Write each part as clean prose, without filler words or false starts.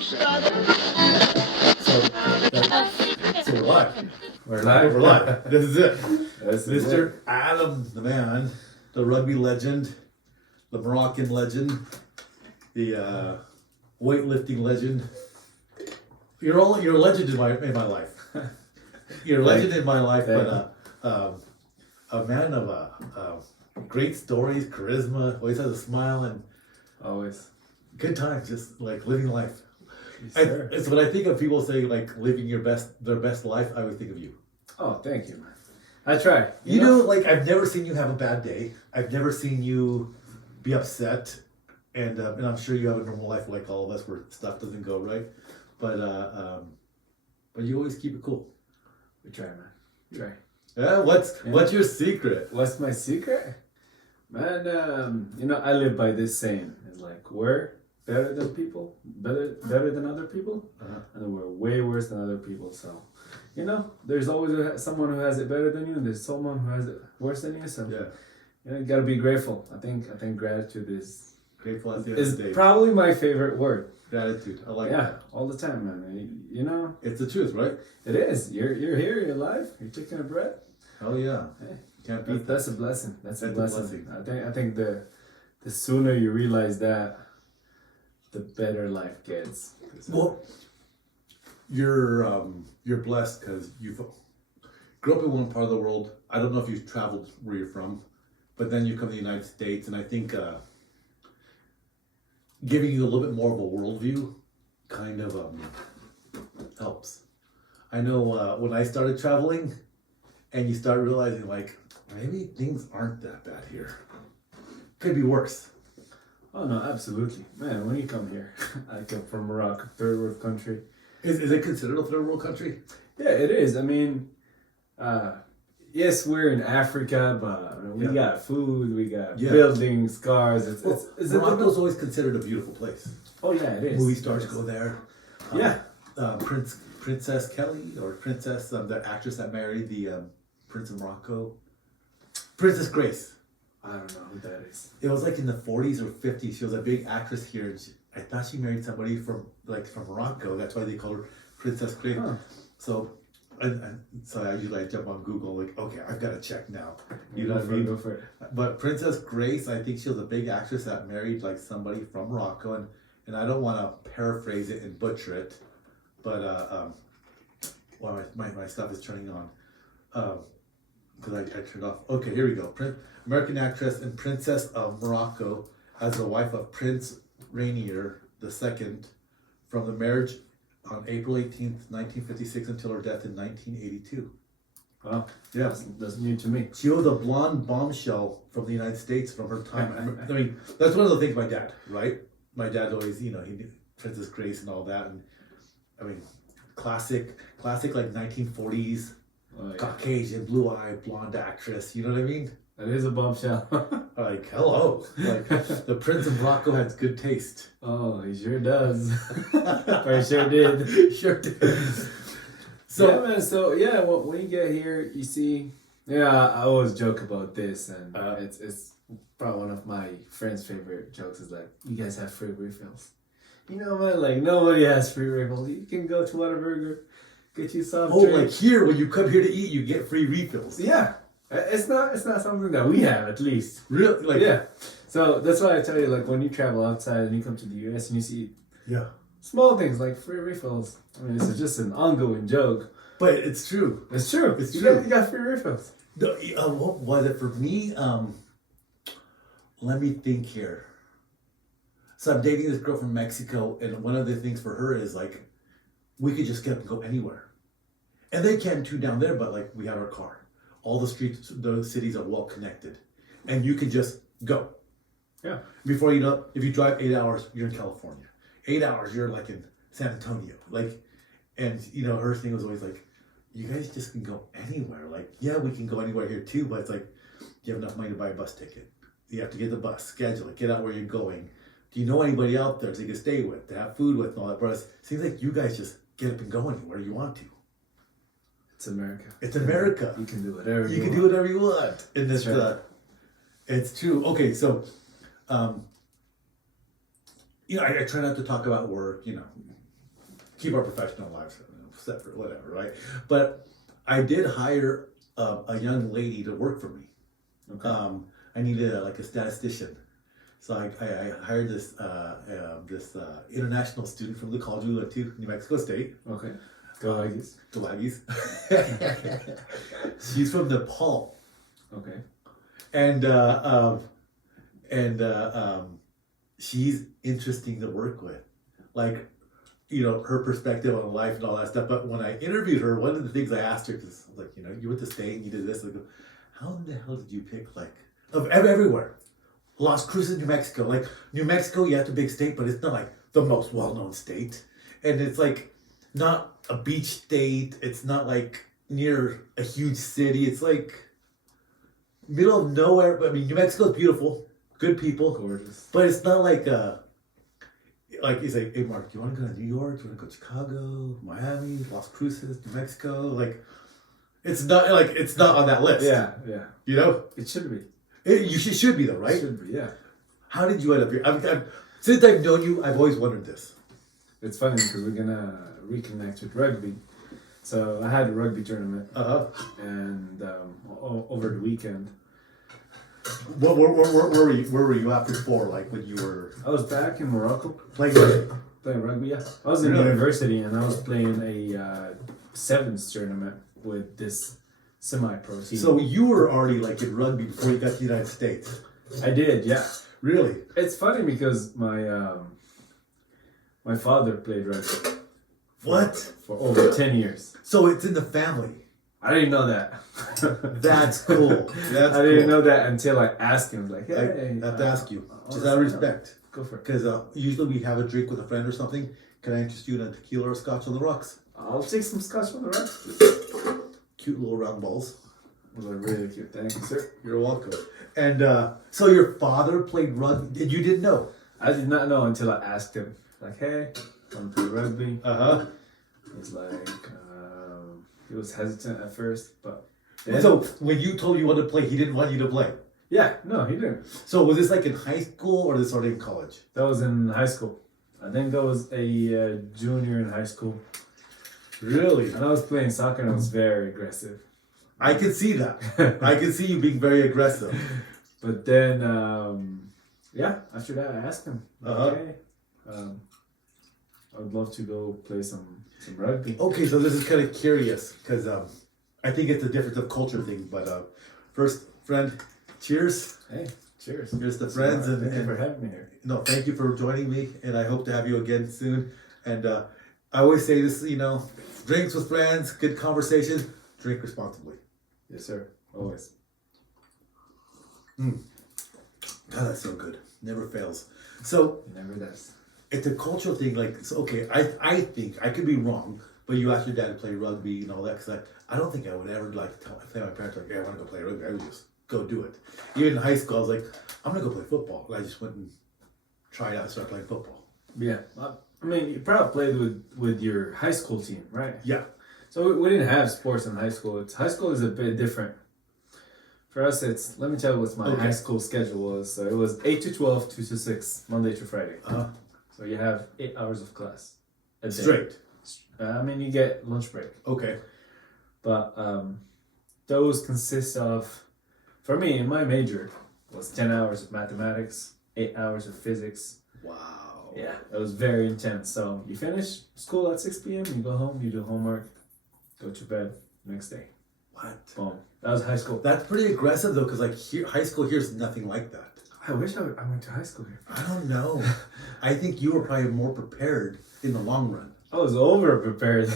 So what? We're live. We're live. This is it. This is Mr. it. Adam, the man, the rugby legend, the Moroccan legend, the weightlifting legend. You're a legend in my life. You're a legend in my life, but a man of great stories, charisma, always has a smile, and Always. good times, just like living life. Yes, sir. It's when I think of people say like living their best life, I always think of you. Oh, thank you, man. I try. You know, like I've never seen you have a bad day. I've never seen you be upset, and I'm sure you have a normal life like all of us where stuff doesn't go right. But you always keep it cool. We try, man. We try. Yeah. What's your secret? What's my secret? Man, I live by this saying. It's like, we're better than people, better than other people, and we're way worse than other people. So, there's always someone who has it better than you, and there's someone who has it worse than you. So, you gotta be grateful. I think gratitude is Grateful at the end of the day. probably my favorite word. Gratitude. I like that. All the time, man. It's the truth, right? It is. You're here. You're alive. You're taking a breath. Oh yeah. Hey, Can't beat that. that's a blessing. That's a That's a blessing. blessing. I think the sooner you realize that, the better life gets. Well, you're blessed because you grew up in one part of the world. I don't know if you've traveled where you're from, but then you come to the United States, and I think giving you a little bit more of a worldview kind of helps. I know when I started traveling, and you start realizing like maybe things aren't that bad here. Could be worse. Oh no, absolutely, man. When you come here, I come from Morocco, third world country. Is it considered a third world country? Yeah, it is. I mean, yes, we're in Africa, but we got food, we got buildings, cars. Morocco's always considered a beautiful place. Oh yeah, it is. Movie stars go there. Yeah. Princess Kelly, or Princess, the actress that married the Prince of Morocco. Princess Grace. I don't know who that is. It was like in the 40s or 50s. She was a big actress here. And I thought she married somebody from Morocco. That's why they call her Princess Grace. Huh. So, so I usually jump on Google like, okay, I've got to check now. You Go know what I for it, mean? Go for it. But Princess Grace, I think she was a big actress that married like somebody from Morocco, and I don't want to paraphrase it and butcher it, but well, my stuff is turning on, because I turned off. Okay, here we go. American actress and Princess of Morocco as the wife of Prince Rainier II from the marriage on April 18th, 1956 until her death in 1982. Wow. Yeah. That's new to me. She was a blonde bombshell from the United States from her time. I mean, that's one of the things my dad, right? My dad always, he knew Princess Grace and all that. And I mean, classic like 1940s, Caucasian, blue-eyed, blonde actress. You know what I mean? That is a bombshell. Like, hello. Like, the Prince of Morocco has good taste. Oh, he sure does. Or sure did. Sure did. So, yeah, man. So, yeah, when you get here, you see. Yeah, I always joke about this, and it's probably one of my friends' favorite jokes. Is like, you guys have free refills. Man, like nobody has free refills. You can go to Whataburger, get you soft drink. Like here, when you come here to eat, you get free refills. Yeah, it's not something that we have, at least. Really? Like, yeah. So that's why I tell you, like, when you travel outside and you come to the US and you see small things like free refills. I mean, this is just an ongoing joke. But it's true. It's true. It's true. You got free refills. What was it for me? Let me think here. So I'm dating this girl from Mexico, and one of the things for her is like, we could just get up and go anywhere. And they can too down there, but like we have our car. All the streets, the cities are well connected. And you can just go. Yeah. Before you know, if you drive 8 hours, you're in California. 8 hours, you're like in San Antonio. Like, and her thing was always like, you guys just can go anywhere. Like, yeah, we can go anywhere here too, but it's like, you have enough money to buy a bus ticket. You have to get the bus, schedule it, get out where you're going. Do you know anybody out there so you can stay with, to have food with, and all that? But it seems like you guys just get up and go anywhere you want to. It's America. It's America. You can do whatever you want. You can do whatever you want. And this, it's true. Okay, so, I try not to talk about work, keep our professional lives separate, whatever, right? But I did hire a young lady to work for me. Okay. I needed like a statistician, so I hired this international student from the college we went to, New Mexico State. Okay. Go Aggies. Go Aggies. She's from Nepal, Okay. and she's interesting to work with, like, you know, her perspective on life and all that stuff. But when I interviewed her, one of the things I asked her, because like, you know, you went to state and you did this, I go, how in the hell did you pick, like, of everywhere, Las Cruces, New Mexico? Like, New Mexico, yeah, it's a big state, but it's not like the most well-known state, and it's like not a beach state. It's not like near a huge city. It's like middle of nowhere. But I mean, New Mexico is beautiful, good people, Gorgeous. but it's not like it's like, hey Mark, do you want to go to New York? Do you want to go to Chicago, Miami, Las Cruces, New Mexico? Like, it's not on that list. Yeah. You know, It should be. you should be though, right? It should be. Yeah. How did you end up here? Since I've known you, I've always wondered this. It's funny because we're gonna reconnect with rugby. So I had a rugby tournament, and over the weekend, Where were you at before? Like when you were I was back in Morocco playing rugby? playing rugby. Yeah, I was in Really? university and I was playing a sevens tournament with this semi-pro team. So you were already like in rugby before you got to the United States. I did, yeah. Really? It's funny because my father played rugby What? for over 10 years. So it's in the family. I didn't know that. That's cool. That's I didn't cool. know that until I asked him. Like, hey, I have to ask you, just I'll out of sign up. respect, Go for it. because usually we have a drink with a friend or something. Can I interest you in a tequila or scotch on the rocks? I'll take some scotch from the rest. Cute little round balls. Those are really cute. Thank you, sir. You're welcome. And so your father played rugby. You didn't know? I did not know until I asked him. Like, hey, want to play rugby? He's like, he was hesitant at first, but then, So when you told him you wanted to play, he didn't want you to play. yeah, no, he didn't. So was this like in high school or this already in college? That was in high school. I think I was a junior in high school, Really? and I was playing soccer and I was very aggressive. I can see that. I can see you being very aggressive. But then, yeah, after that, I asked him, okay, I would love to go play some rugby. Okay, so this is kind of curious because I think it's a difference of culture thing. But first, friend, cheers. Hey, cheers. Here's the friends. Thank you And for having me here. no, thank you for joining me. And I hope to have you again soon. And I always say this, you know, drinks with friends, good conversation, drink responsibly. Yes, sir. Always. God, that's so good. Never fails. So It never does. it's a cultural thing. Like, so, okay, I think I could be wrong, but you asked your dad to play rugby and all that. Because I don't think I would ever like tell my parents like, "Yeah, I want to go play rugby." I would just go do it. Even in high school, I was like, "I'm gonna go play football." And I just went and tried out and started playing football. Yeah. I mean, you probably played with your high school team, right? Yeah. So we didn't have sports in high school. High school is a bit different. For us, let me tell you what my high school schedule was. So it was 8 to 12, 2 to 6, Monday to Friday. So you have 8 hours of class a day. Straight. I mean, you get lunch break. Okay. But those consist of, for me, in my major, was 10 hours of mathematics, 8 hours of physics. Wow. Yeah, it was very intense. So you finish school at 6 p.m., you go home, you do homework, go to bed next day. What? Boom. That was high school. That's pretty aggressive though, because like high school here's nothing like that. I wish I went to high school here. I don't know. I think you were probably more prepared in the long run. I was over prepared,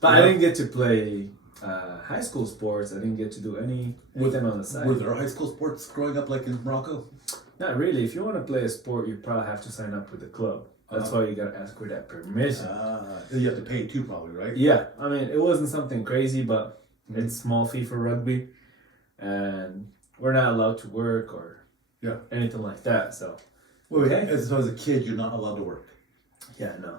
but I Yeah. didn't get to play high school sports. I didn't get to do anything on the side. Were there high school sports growing up like in Morocco? Not really. If you want to play a sport, you probably have to sign up with the club. That's why you gotta ask for that permission. You have to pay too, probably, right? Yeah, I mean, it wasn't something crazy, but it's small fee for rugby, and we're not allowed to work or anything like that. So Wait, Okay. so as a kid, you're not allowed to work. yeah, no,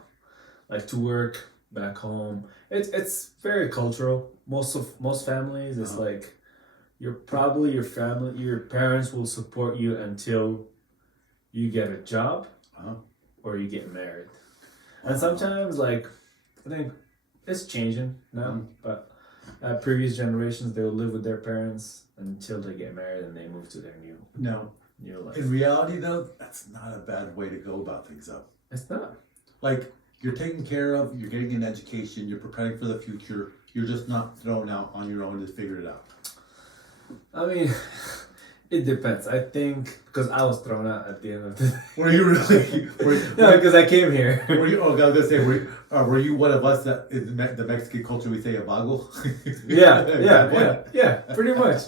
like to work back home. It's very cultural. Most families, it's like your parents will support you until you get a job or you get married. And sometimes, like, I think it's changing now, but previous generations, they'll live with their parents until they get married and they move to their No. new life. In reality, though, that's not a bad way to go about things, though. It's not. Like, you're taken care of, you're getting an education, you're preparing for the future, you're just not thrown out on your own to figure it out. I mean, it depends. I think because I was thrown out at the end of the day. Were you really? No, because I came here. Were you? Oh, I was gonna say, were you one of us that in the Mexican culture we say a vago? Yeah, pretty much.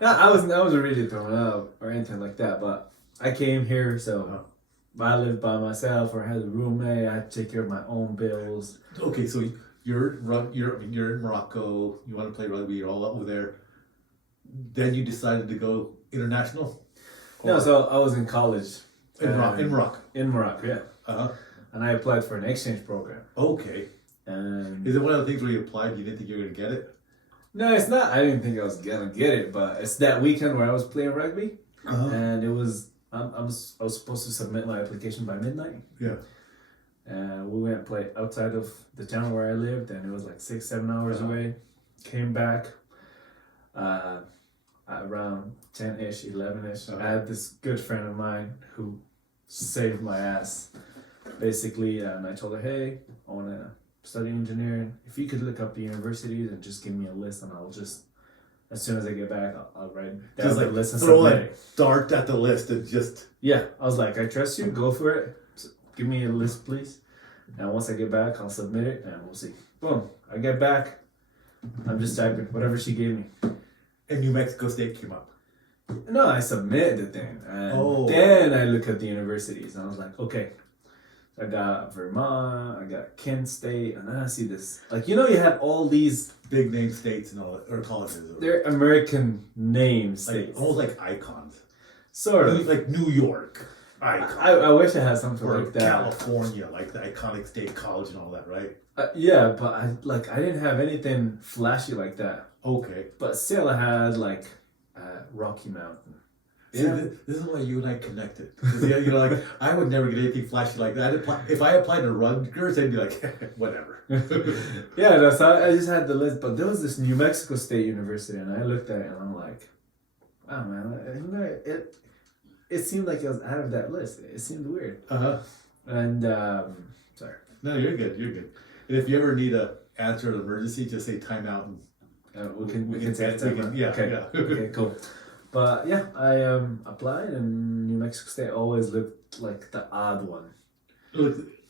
No, I wasn't really thrown out or anything like that, but I came here, so I lived by myself or had a roommate. I had to take care of my own bills. Okay, so you're in Morocco. You want to play rugby. You're all over there. Then you decided to go international. No, so I was in college. In Morocco. In Morocco, yeah. Uh-huh. And I applied for an exchange program. Okay. And is it one of the things where you applied, you didn't think you were going to get it? No, it's not. I didn't think I was gonna get it, but it's that weekend where I was playing rugby, and it was I was supposed to submit my application by midnight. Yeah. And we went and played outside of the town where I lived, and it was like 6-7 hours away. Came back around 10-ish, 11-ish. I had this good friend of mine who saved my ass. Basically, and I told her, hey, I want to study engineering. If you could look up the universities and just give me a list, and I'll just, as soon as I get back, I'll write down the list and throw submit it. Dart at the list and just... Yeah, I was like, I trust you, go for it. So give me a list, please. And once I get back, I'll submit it, and we'll see. Boom, I get back, I'm just typing whatever she gave me. And New Mexico State came up. No, I submitted the thing. And then I look at the universities, and I was like, okay. I got Vermont, I got Kent State, and then I see this. Like, you have all these big name states and all that, or colleges. They're American name states. Almost like icons. Sort of. Like New York. Icon. I wish I had something or like that. California, like the iconic state college and all that, right? Yeah, but I didn't have anything flashy like that. Okay. But still I had like Rocky Mountain. Yeah. See, this is why you and I connected. Like I would never get anything flashy like that. If I applied to Rutgers, I'd be like, whatever. Yeah, no, so I just had the list, but there was this New Mexico State University, and I looked at it and I'm like, wow, man, it seemed like it was out of that list. It seemed weird. And sorry. No, you're good. You're good. And if you ever need a answer an emergency, just say timeout, and we can say timeout. Yeah. Okay. Yeah. Okay. Cool. But yeah, I applied, and New Mexico State always looked like the odd one.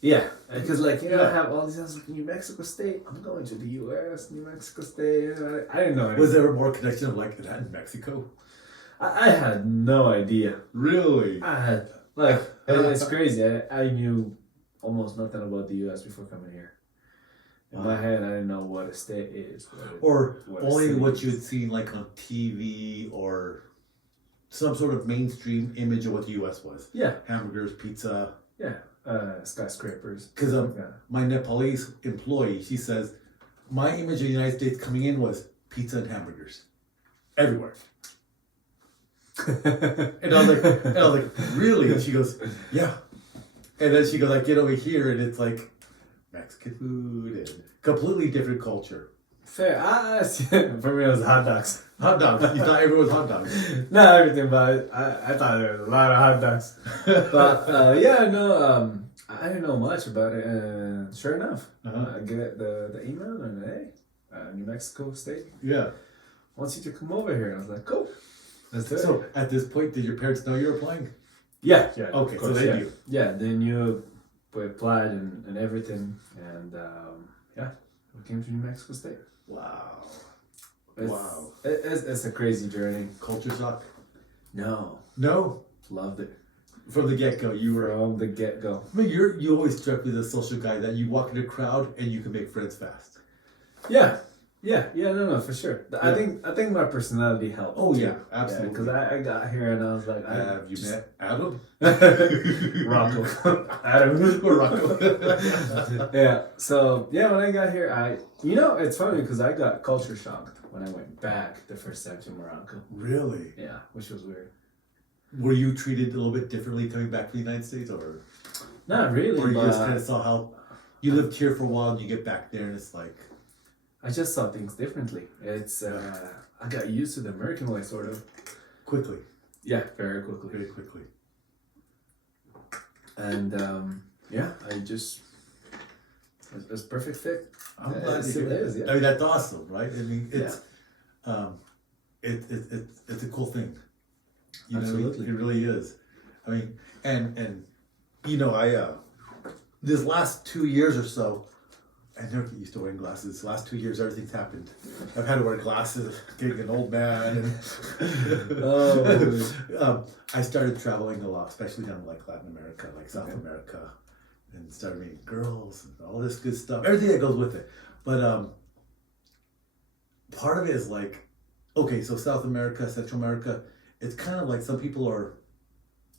Yeah, because I have all these. I was like, New Mexico State. I'm going to the U.S. New Mexico State. I didn't know. Was there more connection of like that in Mexico? I had no idea. Really? I had it's crazy. I knew almost nothing about the U.S. before coming here. In my head, I didn't know what a state is. Or only what you had seen like on TV or some sort of mainstream image of what the U.S. was. Yeah. Hamburgers, pizza. Yeah. Skyscrapers. Because my Nepalese employee, she says, my image of the United States coming in was pizza and hamburgers. Everywhere. and I was like, really? And she goes, yeah. And then she goes, I get over here and it's like Mexican food and completely different culture. Fair. For me, it was hot dogs. Hot dogs. You thought everyone was hot dogs. Not everything, but I thought there was a lot of hot dogs. But I didn't know much about it, and sure enough, I get the email and hey, New Mexico State. Yeah. Wants you to come over here. I was like, cool. Let's do it. So at this point, did your parents know you were applying? Yeah. Okay, course, so they knew. Yeah, they knew we applied and everything, and we came to New Mexico State. Wow. It's a crazy journey. Culture shock? No. Loved it. From the get-go, you were... From the get-go. I mean, you always struck me as a social guy that you walk in a crowd and you can make friends fast. Yeah, no, for sure. Yeah. I think my personality helped. Oh, yeah, absolutely. Because I got here and I was like... Have you met Adam? Rocco. Adam. Rocco. Yeah, so, when I got here, it's funny because I got culture shocked when I went back the first time to Morocco. Really? Yeah, which was weird. Were you treated a little bit differently coming back to the United States, or not really? or you just kind of saw how You lived here for a while and you get back there and it's like... I just saw things differently. It's I got used to the American way, sort of. Quickly. Yeah, very quickly. Very quickly. And I just... It's perfect fit. I'm glad it you is, yeah. I mean, that's awesome, right? I mean, it's it's a cool thing. You know, Absolutely. it really is. I mean, and you know, I this last 2 years or so, I never get used to wearing glasses. The last 2 years, everything's happened. I've had to wear glasses, getting an old man. And, I started traveling a lot, especially down to like Latin America, like South America, and started meeting girls and all this good stuff. Everything that goes with it. But part of it is like, okay, so South America, Central America, it's kind of like some people are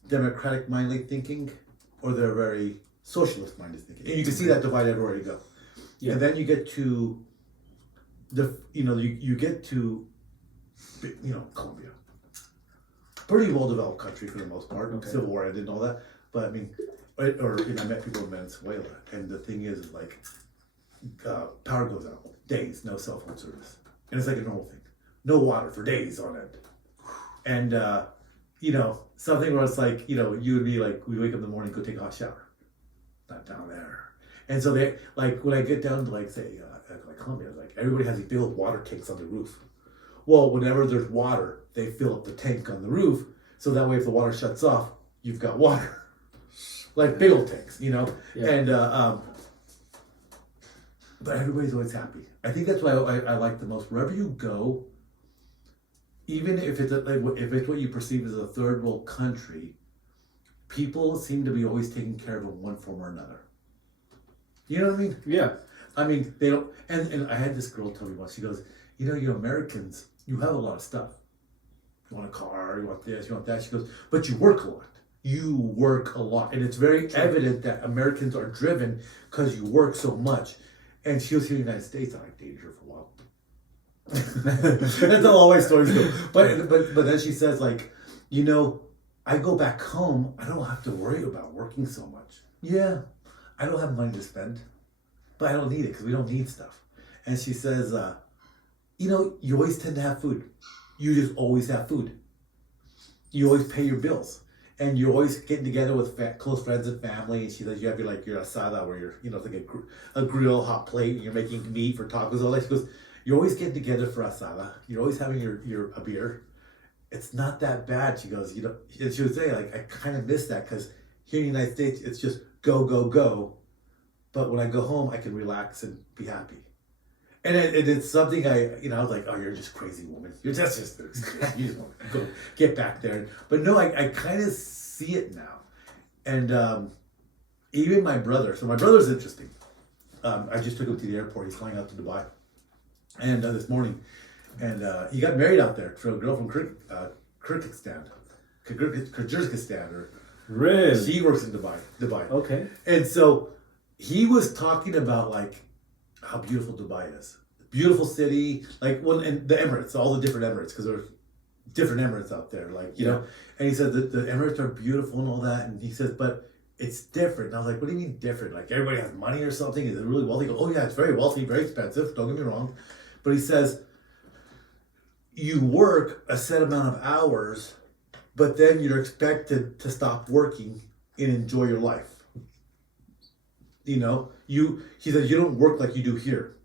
democratic minded thinking, or they're very socialist minded thinking. And you can see that divide everywhere you go. Yeah. And then you get to you get to Colombia. Pretty well developed country for the most part. Okay. Civil War, I didn't know that. But I mean, I met people in Venezuela, and the thing is like power goes out, days, no cell phone service. And it's like a normal thing. No water for days on end. And something where it's like, you and me, like, we wake up in the morning, go take a hot shower. Not down there. And so they, like, when I get down to, like, say, like Colombia, like, everybody has these big old water tanks on the roof. Well, whenever there's water, they fill up the tank on the roof, so that way if the water shuts off, you've got water. Like big old tanks, Yeah. And, but everybody's always happy. I think that's why I like the most. Wherever you go, even if it's what you perceive as a third world country, people seem to be always taking care of in one form or another. You know what I mean? Yeah. I mean, they don't. And I had this girl tell me once. She goes, you Americans, you have a lot of stuff. You want a car, you want this, you want that. She goes, but you work a lot. You work a lot, and it's very evident that Americans are driven because you work so much. And she was here in the United States. I like dated her for a while. That's how all my stories go. But then she says, like, I go back home. I don't have to worry about working so much. Yeah, I don't have money to spend, but I don't need it because we don't need stuff. And she says, you always tend to have food. You just always have food. You always pay your bills. And you're always getting together with close friends and family. And she says you have your asada where you're, it's like a grill, hot plate, and you're making meat for tacos. All that. She goes, you're always getting together for asada. You're always having a beer. It's not that bad. She goes, and she would say, like, I kind of miss that because here in the United States, it's just go, go, go. But when I go home, I can relax and be happy. And it's something I was like, oh, you're just crazy woman. You just want to go get back there. But no, I kind of see it now. And even my brother, so my brother's interesting. I just took him to the airport. He's flying out to Dubai. And this morning, and he got married out there to a girl from Kyrgyzstan, or really? She works in Dubai. Okay. And so he was talking about like how beautiful Dubai is. Beautiful city, like and the Emirates, all the different Emirates, because there's different Emirates out there, like, you know. And he said that the Emirates are beautiful and all that, and he says, but it's different. And I was like, what do you mean different? Like everybody has money or something? Is it really wealthy? He goes, oh yeah, it's very wealthy, very expensive, don't get me wrong. But he says, you work a set amount of hours, but then you're expected to stop working and enjoy your life. He says you don't work like you do here.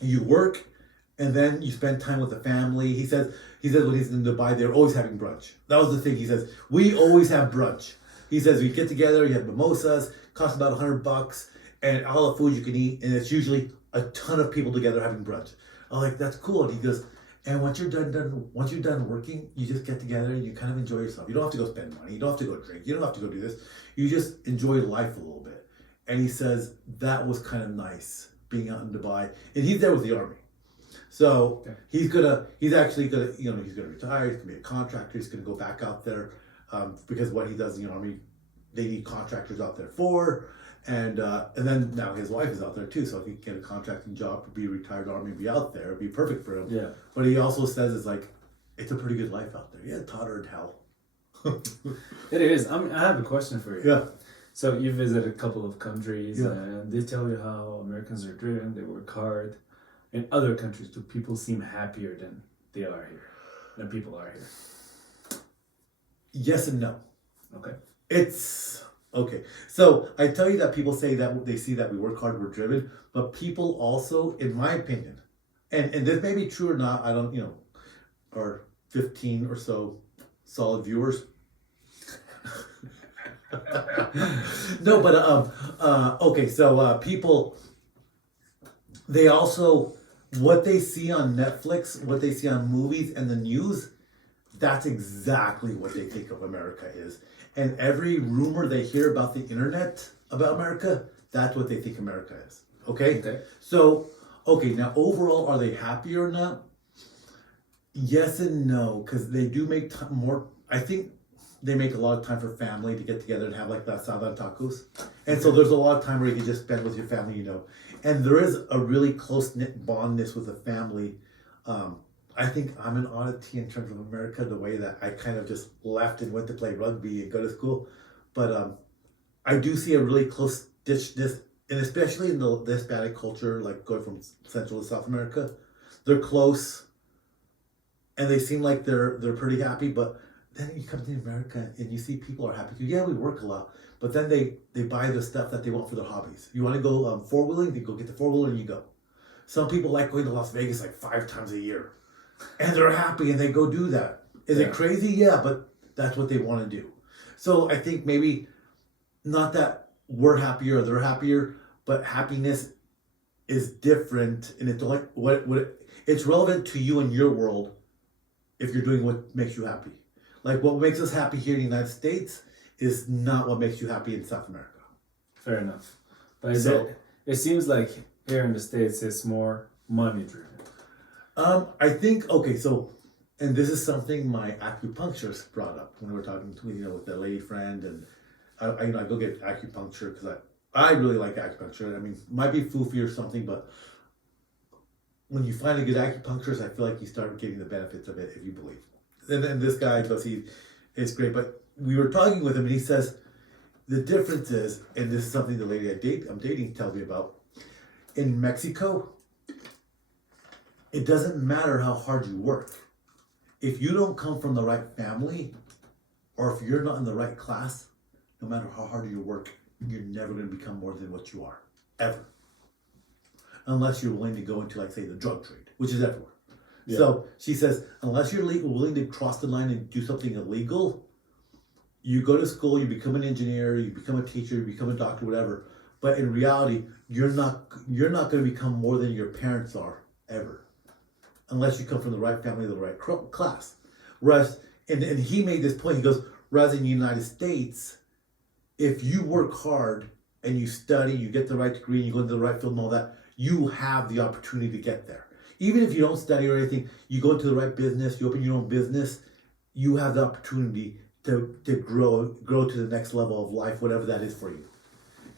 You work, and then you spend time with the family. He says when he's in Dubai, they're always having brunch. That was the thing. He says we always have brunch. He says we get together, you have mimosas, costs about $100, and all the food you can eat, and it's usually a ton of people together having brunch. I'm like, that's cool. And he goes, and once you're done working, you just get together and you kind of enjoy yourself. You don't have to go spend money. You don't have to go drink. You don't have to go do this. You just enjoy life a little bit. And he says that was kind of nice being out in Dubai. And he's there with the army. So he's actually gonna retire. He's gonna be a contractor. He's gonna go back out there because what he does in the army, they need contractors out there for. And then now his wife is out there too, so if he can get a contracting job to be a retired army and be out there, it'd be perfect for him. Yeah. But he also says it's a pretty good life out there. Yeah, totter in hell. It is. I have a question for you. Yeah. So you visited a couple of countries, Yeah. and they tell you how Americans are driven, they work hard. In other countries, do people seem happier than they are here, than people are here? Yes and no. Okay. It's okay. So I tell you that people say that they see that we work hard, we're driven, but people also, in my opinion, and this may be true or not, I don't, or 15 or so solid viewers. No, but okay. So people, they also, what they see on Netflix, what they see on movies and the news, that's exactly what they think of America is. And every rumor they hear about the internet about America, that's what they think America is. Okay? Okay. So, okay, now overall, are they happy or not? Yes and no, because they do make more. I think they make a lot of time for family to get together and have like that asada and tacos. And so there's a lot of time where you can just spend with your family, And there is a really close-knit bondness with the family. I think I'm an oddity in terms of America, the way that I kind of just left and went to play rugby and go to school. But I do see a really close stitchedness, and especially in the Hispanic culture, like going from Central to South America, they're close, and they seem like they're pretty happy. But then you come to America and you see people are happy too. Yeah, we work a lot, but then they buy the stuff that they want for their hobbies. You want to go four-wheeling, they go get the four-wheeler and you go. Some people like going to Las Vegas like 5 times a year. And they're happy and they go do that. Is it crazy? Yeah, but that's what they want to do. So I think maybe not that we're happier or they're happier, but happiness is different, and it's like it's relevant to you and your world if you're doing what makes you happy. Like what makes us happy here in the United States is not what makes you happy in South America. Fair enough. But it seems like here in the States it's more money driven. I think, okay, so, and this is something my acupuncturist brought up when we were talking to, with the lady friend, and I go get acupuncture because I really like acupuncture. I mean, it might be foofy or something, but when you find a good acupuncturist, I feel like you start getting the benefits of it if you believe. And then this guy goes, it's great, but we were talking with him and he says, the difference is, and this is something the lady I'm dating tells me about, in Mexico, it doesn't matter how hard you work. If you don't come from the right family, or if you're not in the right class, no matter how hard you work, you're never going to become more than what you are, ever. Unless you're willing to go into, like, say, the drug trade, which is everywhere. Yeah. So she says, unless you're willing to cross the line and do something illegal, you go to school, you become an engineer, you become a teacher, you become a doctor, whatever. But in reality, you're not going to become more than your parents are, ever. Unless you come from the right family, the right class. Whereas, and he made this point, he goes, whereas in the United States, if you work hard and you study, you get the right degree, you go into the right field and all that, you have the opportunity to get there. Even if you don't study or anything, you go into the right business, you open your own business, you have the opportunity to grow to the next level of life, whatever that is for you.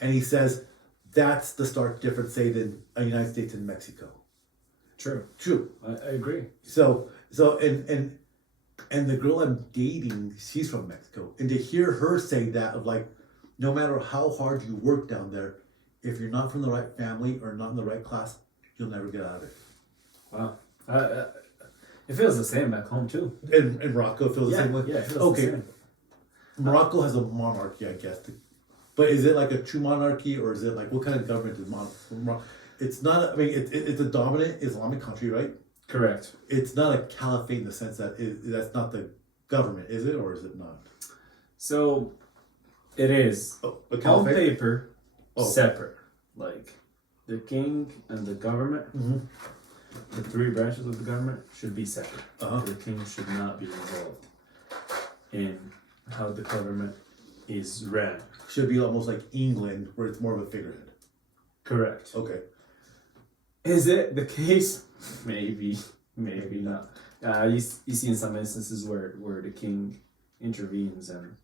And he says, that's the stark difference, say, than the United States and Mexico. True. I agree. So and the girl I'm dating, she's from Mexico, and to hear her say that of like, no matter how hard you work down there, if you're not from the right family or not in the right class, you'll never get out of it. Wow. It feels the same back home too. In Morocco, it feels the same way. Yeah, it feels the same. Morocco has a monarchy, I guess, but is it like a true monarchy, or is it like, what kind of government is Morocco? It's not, I mean, it's a dominant Islamic country, right? Correct. It's not a caliphate in the sense that that's not the government, is it, or is it not? So, it is. A caliphate? On paper, separate. Like, the king and the government, the 3 branches of the government should be separate. The king should not be involved in how the government is ran. Should be almost like England, where it's more of a figurehead. Correct. Okay. Is it the case? Maybe not. You see in some instances where the king intervenes and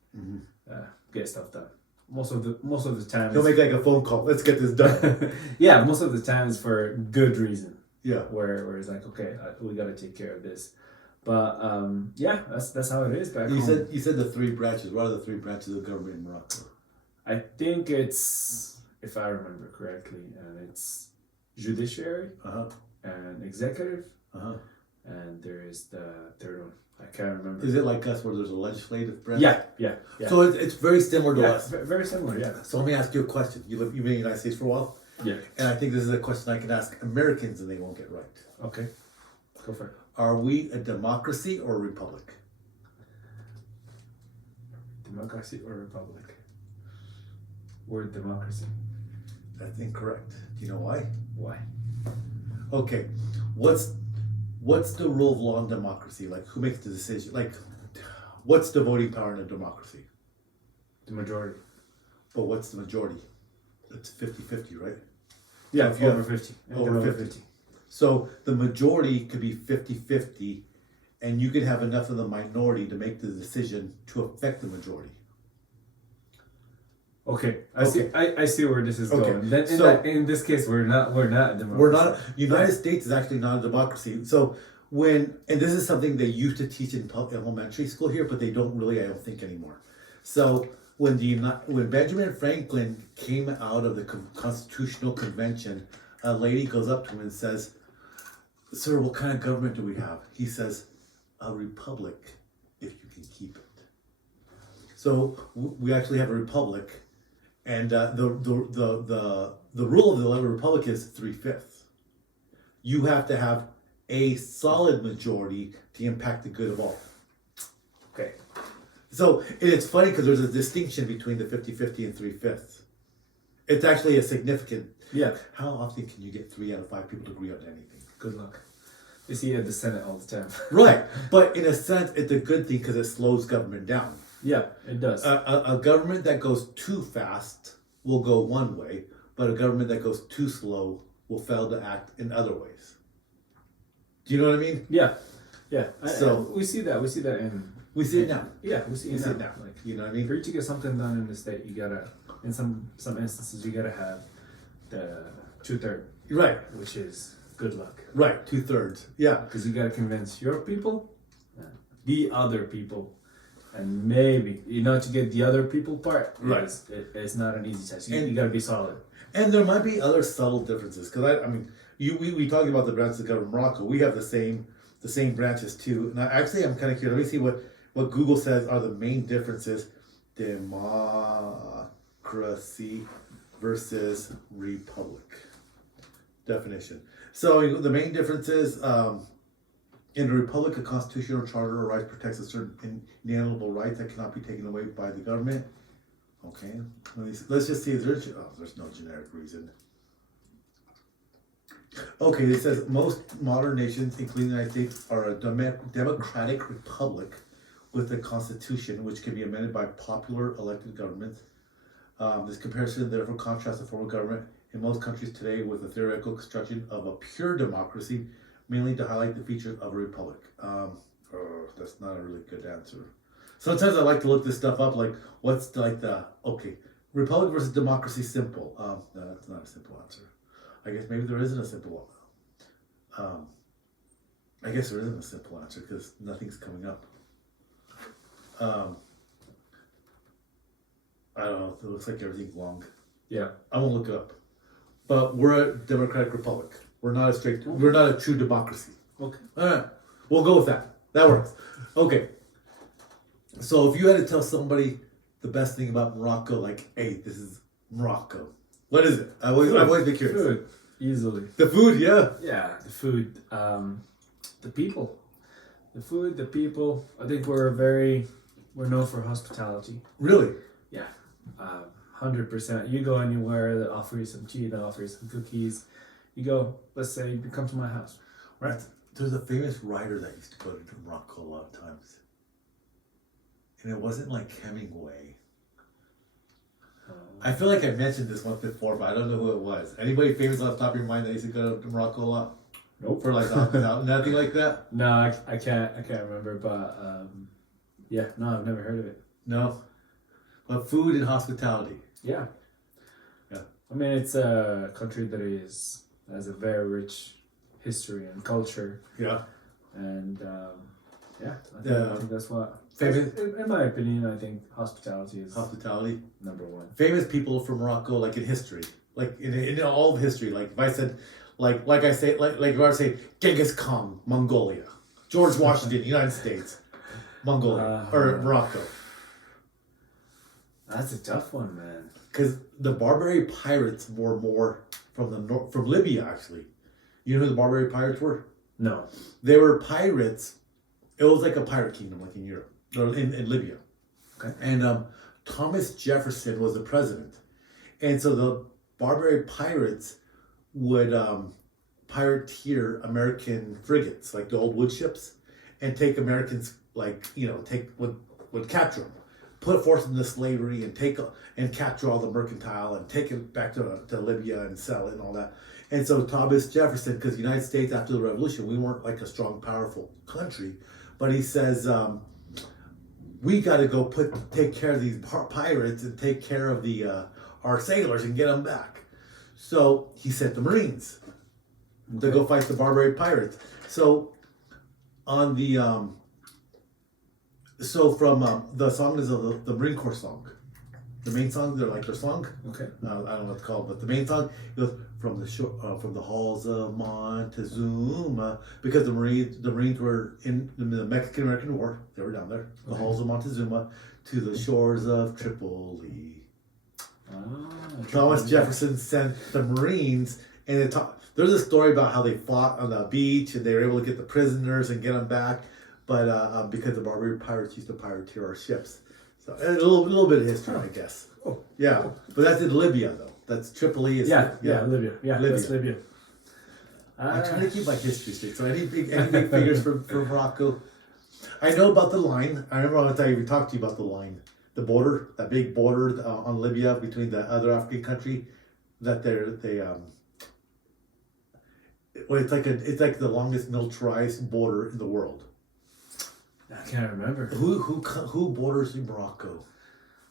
get stuff done. Most of the time, he'll make like a phone call. Let's get this done. Yeah, most of the time is for good reason. Yeah. Where it's like, okay, we got to take care of this. But yeah, that's how it is back home. You said the 3 branches. What are the 3 branches of government in Morocco? I think it's, if I remember correctly, and it's judiciary and executive, and there is the third one. I can't remember. Is it like us where there's a legislative branch? Yeah. So it's very similar to us. Very similar, yeah. So let me ask you a question. You've been in the United States for a while? Yeah. And I think this is a question I can ask Americans and they won't get right. Okay. Go for it. Are we a democracy or a republic? Democracy or republic? We're democracy. That's incorrect. Do you know why? Why? Okay. What's the rule of law in democracy? Like, who makes the decision? Like, what's the voting power in a democracy? The majority. But what's the majority? It's 50-50, right? Yeah, So if you over have 50. over 50. So the majority could be 50-50, and you could have enough of the minority to make the decision to affect the majority. Okay, I see where this is Okay, going. Then in this case, we're not a democracy. We're not. United States is actually not a democracy. So and this is something they used to teach in elementary school here, but they don't really, I don't think, anymore. So when Benjamin Franklin came out of the Constitutional Convention, a lady goes up to him and says, "Sir, what kind of government do we have?" He says, "A republic, if you can keep it." So we actually have a republic. And the rule of the republic is 3/5. You have to have a solid majority to impact the good of all. Okay. So it's funny because there's a distinction between the 50-50 and 3/5. It's actually a significant. Yeah. How often can you get 3 out of 5 people to agree on anything? Good luck. You see at the Senate all the time. Right, but in a sense, it's a good thing because it slows government down. Yeah, it does. A government that goes too fast will go one way, but a government that goes too slow will fail to act in other ways. Do you know what I mean? Yeah. So we see that. We see that in. We see it now. Yeah, we see it now. Like, you know what I mean? for you to get something done in the state, you gotta. In some instances, you gotta have the 2/3. Right. Which is good luck. Right. 2/3. Yeah. Because you gotta convince your people, the other people. And maybe, to get the other people part, right? It's not an easy task. You got to be solid. And there might be other subtle differences. Because we talking about the branches of government in Morocco. We have the same branches too. Now, actually, I'm kind of curious. Let me see what Google says are the main differences: democracy versus republic. Definition. So the main differences. In a republic, a constitutional charter or right protects a certain inalienable right that cannot be taken away by the government. Okay, let's just see. There's no generic reason. Okay, it says most modern nations, including the United States, are a democratic republic with a constitution which can be amended by popular elected governments. This comparison therefore contrasts the form of government in most countries today with the theoretical construction of a pure democracy, mainly to highlight the features of a republic. That's not a really good answer. Sometimes I like to look this stuff up, like what's republic versus democracy simple. No, that's not a simple answer. I guess maybe there isn't a simple one. I guess there isn't a simple answer because nothing's coming up. I don't know. It looks like everything's long. Yeah. I won't look it up. But we're a democratic republic. We're not a true democracy. Okay. All right. We'll go with that. That works. Okay. So if you had to tell somebody the best thing about Morocco, like, hey, this is Morocco. What is it? I've always been curious. Food. Easily. The food, yeah. Yeah, the food. The people. The food, the people. I think we're known for hospitality. Really? Yeah. 100%. You go anywhere, they'll offer you some tea, they'll offer you some cookies. You go, let's say you come to my house. Right. There's a famous writer that used to go to Morocco a lot of times. And it wasn't like Hemingway. I feel like I mentioned this once before, but I don't know who it was. Anybody famous off the top of your mind that used to go to Morocco a lot? Nope. For like nothing like that? No, I can't remember, but I've never heard of it. No. But food and hospitality. Yeah. Yeah. I mean, it's a country that has a very rich history and culture. Yeah. And I think that's what. Famous In my opinion, I think hospitality is hospitality. number one. Famous people from Morocco, like in history, like in all of history. Like if I said, like I say, like if I say Genghis Khan, Mongolia, George Washington, United States, Mongolia or Morocco. That's a tough one, man. Because the Barbary pirates were more from the north, from Libya actually. You know who the Barbary pirates were? No. They were pirates. It was like a pirate kingdom, like in Europe or in Libya. Okay. And Thomas Jefferson was the president, and so the Barbary pirates would pirateer American frigates, like the old wood ships, and take Americans, like would capture them, force them into slavery, and capture all the mercantile and take it back to Libya and sell it and all that. And so Thomas Jefferson, because the United States after the Revolution, we weren't like a strong, powerful country, but he says we got to go take care of these pirates and take care of our sailors and get them back. So he sent the Marines to go fight the Barbary pirates. So on the from the song is the Marine Corps song. The main song, they're like their song. Okay. I don't know what it's called, but the main song goes from the halls of Montezuma, because the Marines were in the Mexican American War. They were down there. The halls of Montezuma to the shores of Tripoli. Thomas Jefferson sent the Marines, and there's a story about how they fought on the beach and they were able to get the prisoners and get them back, but because the Barbary pirates used to pirateer our ships. So a little bit of history, I guess. Oh. Yeah, but that's in Libya though. That's Tripoli. Libya. Yeah, Libya. that's Libya. I'm trying to keep my history straight. So any big figures from Morocco? I know about the line. I remember one time we talked to you about the line, the border, that big border on Libya between the other African country. That it's like the longest militarized border in the world. I can't remember. Who borders Morocco?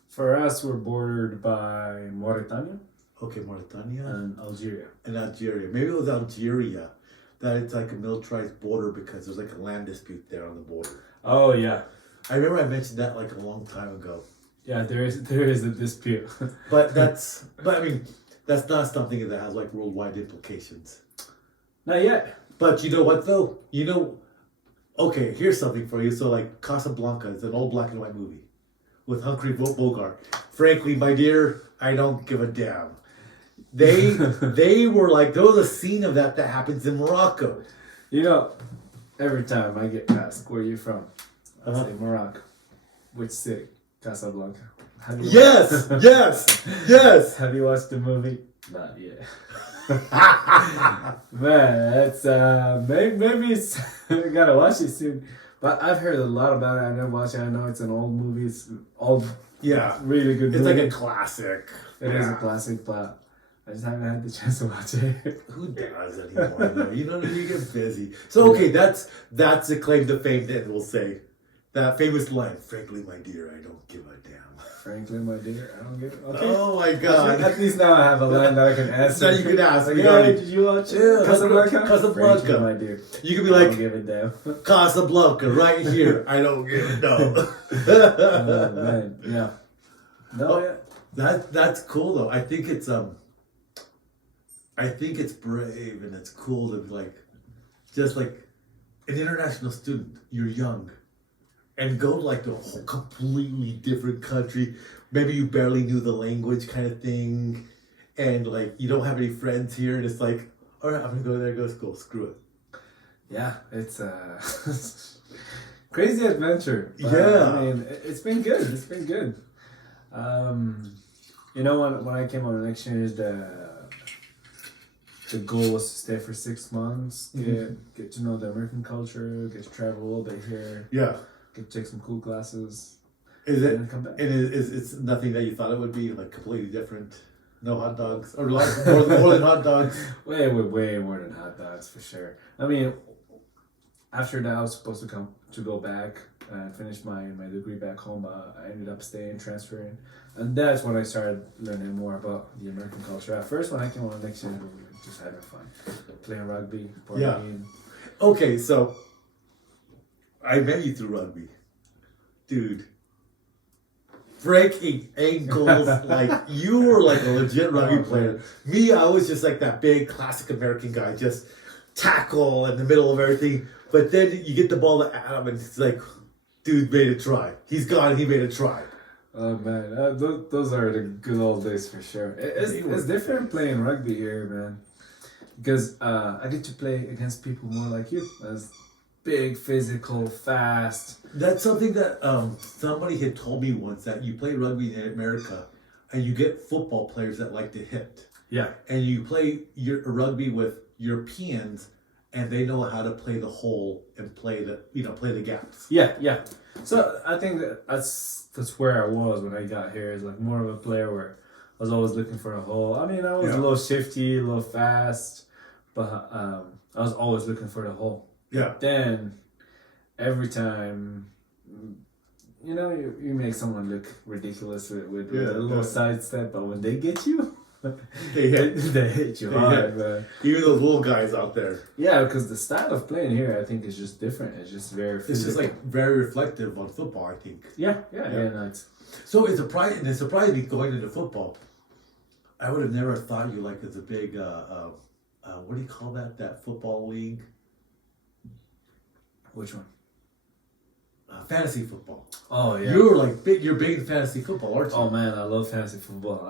For us, we're bordered by Mauritania. Okay, Mauritania and Algeria. And Algeria. Maybe it was Algeria that it's like a militarized border because there's like a land dispute there on the border. Oh yeah. I remember I mentioned that like a long time ago. Yeah, there is a dispute. but I mean that's not something that has like worldwide implications. Not yet. But you know what though? Okay, here's something for you. So like Casablanca is an old black and white movie with Humphrey Bogart. Frankly, my dear, I don't give a damn. They were like, there was a scene of that happens in Morocco. Every time I get asked where you from, I say Morocco. Which city? Casablanca. Yes. Have you watched the movie? Not yet. Man, that's maybe it's I gotta watch it soon. But I've heard a lot about it. I never watched it. I know it's an old movie. It's really good movie. It's like a classic. It is a classic, but I just haven't had the chance to watch it. Who does anymore? Though? You get busy. So okay, that's a claim to fame. Then we'll say that famous line. Frankly, my dear, I don't give a damn. Frankly, my dear, I don't give a. Okay. Oh my God! At least now I have a line that I can answer. That you can ask. Like, hey, did you watch Casablanca? Casablanca, Frankly, my dear. You could be like, I don't give a damn. Casablanca, right here. I don't give a damn. Oh man, yeah. That's cool though. I think it's brave and it's cool to be like, just like an international student. You're young, and go like to a whole completely different country. Maybe you barely knew the language, kind of thing, and like you don't have any friends here, and it's like, all right, I'm gonna go there, go to school. Screw it. Yeah, it's a crazy adventure. Yeah, I mean, it's been good. It's been good. When I came on an exchange, the goal was to stay for 6 months, get to know the American culture, get to travel a little bit here. Yeah. Get to take some cool classes. Is it? And come back. And it's nothing that you thought it would be, like completely different. No hot dogs, or like more than hot dogs. Way more than hot dogs for sure. I mean, after that, I was supposed to go back and finish my degree back home, but I ended up transferring, and that's when I started learning more about the American culture. At first, when I came on the exchange, we were just having fun, playing rugby, Okay, so I met you through rugby. dude, breaking ankles. Like, you were like a legit rugby player. Me, I was just like that big classic American guy, just tackle in the middle of everything. But then you get the ball to Adam, and it's like, dude made a try. He's gone. He made a try. Oh man, those are the good old days for sure. It's different playing rugby here, man, because I get to play against people more like you, as big, physical, fast. That's something that somebody had told me once, that you play rugby in America, and you get football players that like to hit. Yeah. And you play your rugby with Europeans, and they know how to play the hole and play the gaps. Yeah. So I think that's where I was when I got here. It's like more of a player where I was always looking for a hole. I mean, I was a little shifty, a little fast, but I was always looking for the hole. Yeah. Then every time, you make someone look ridiculous with a little sidestep, but when they get you, they hit you hard, man. Even those little guys out there. Yeah, because the style of playing here, I think, is just different. It's just very physical. It's just like very reflective on football, I think. Yeah. No, So it surprised me going into football. I would have never thought you like as a big what do you call that football league? Which one? Fantasy football. Oh yeah. You're big in fantasy football, aren't you? Oh man, I love fantasy football.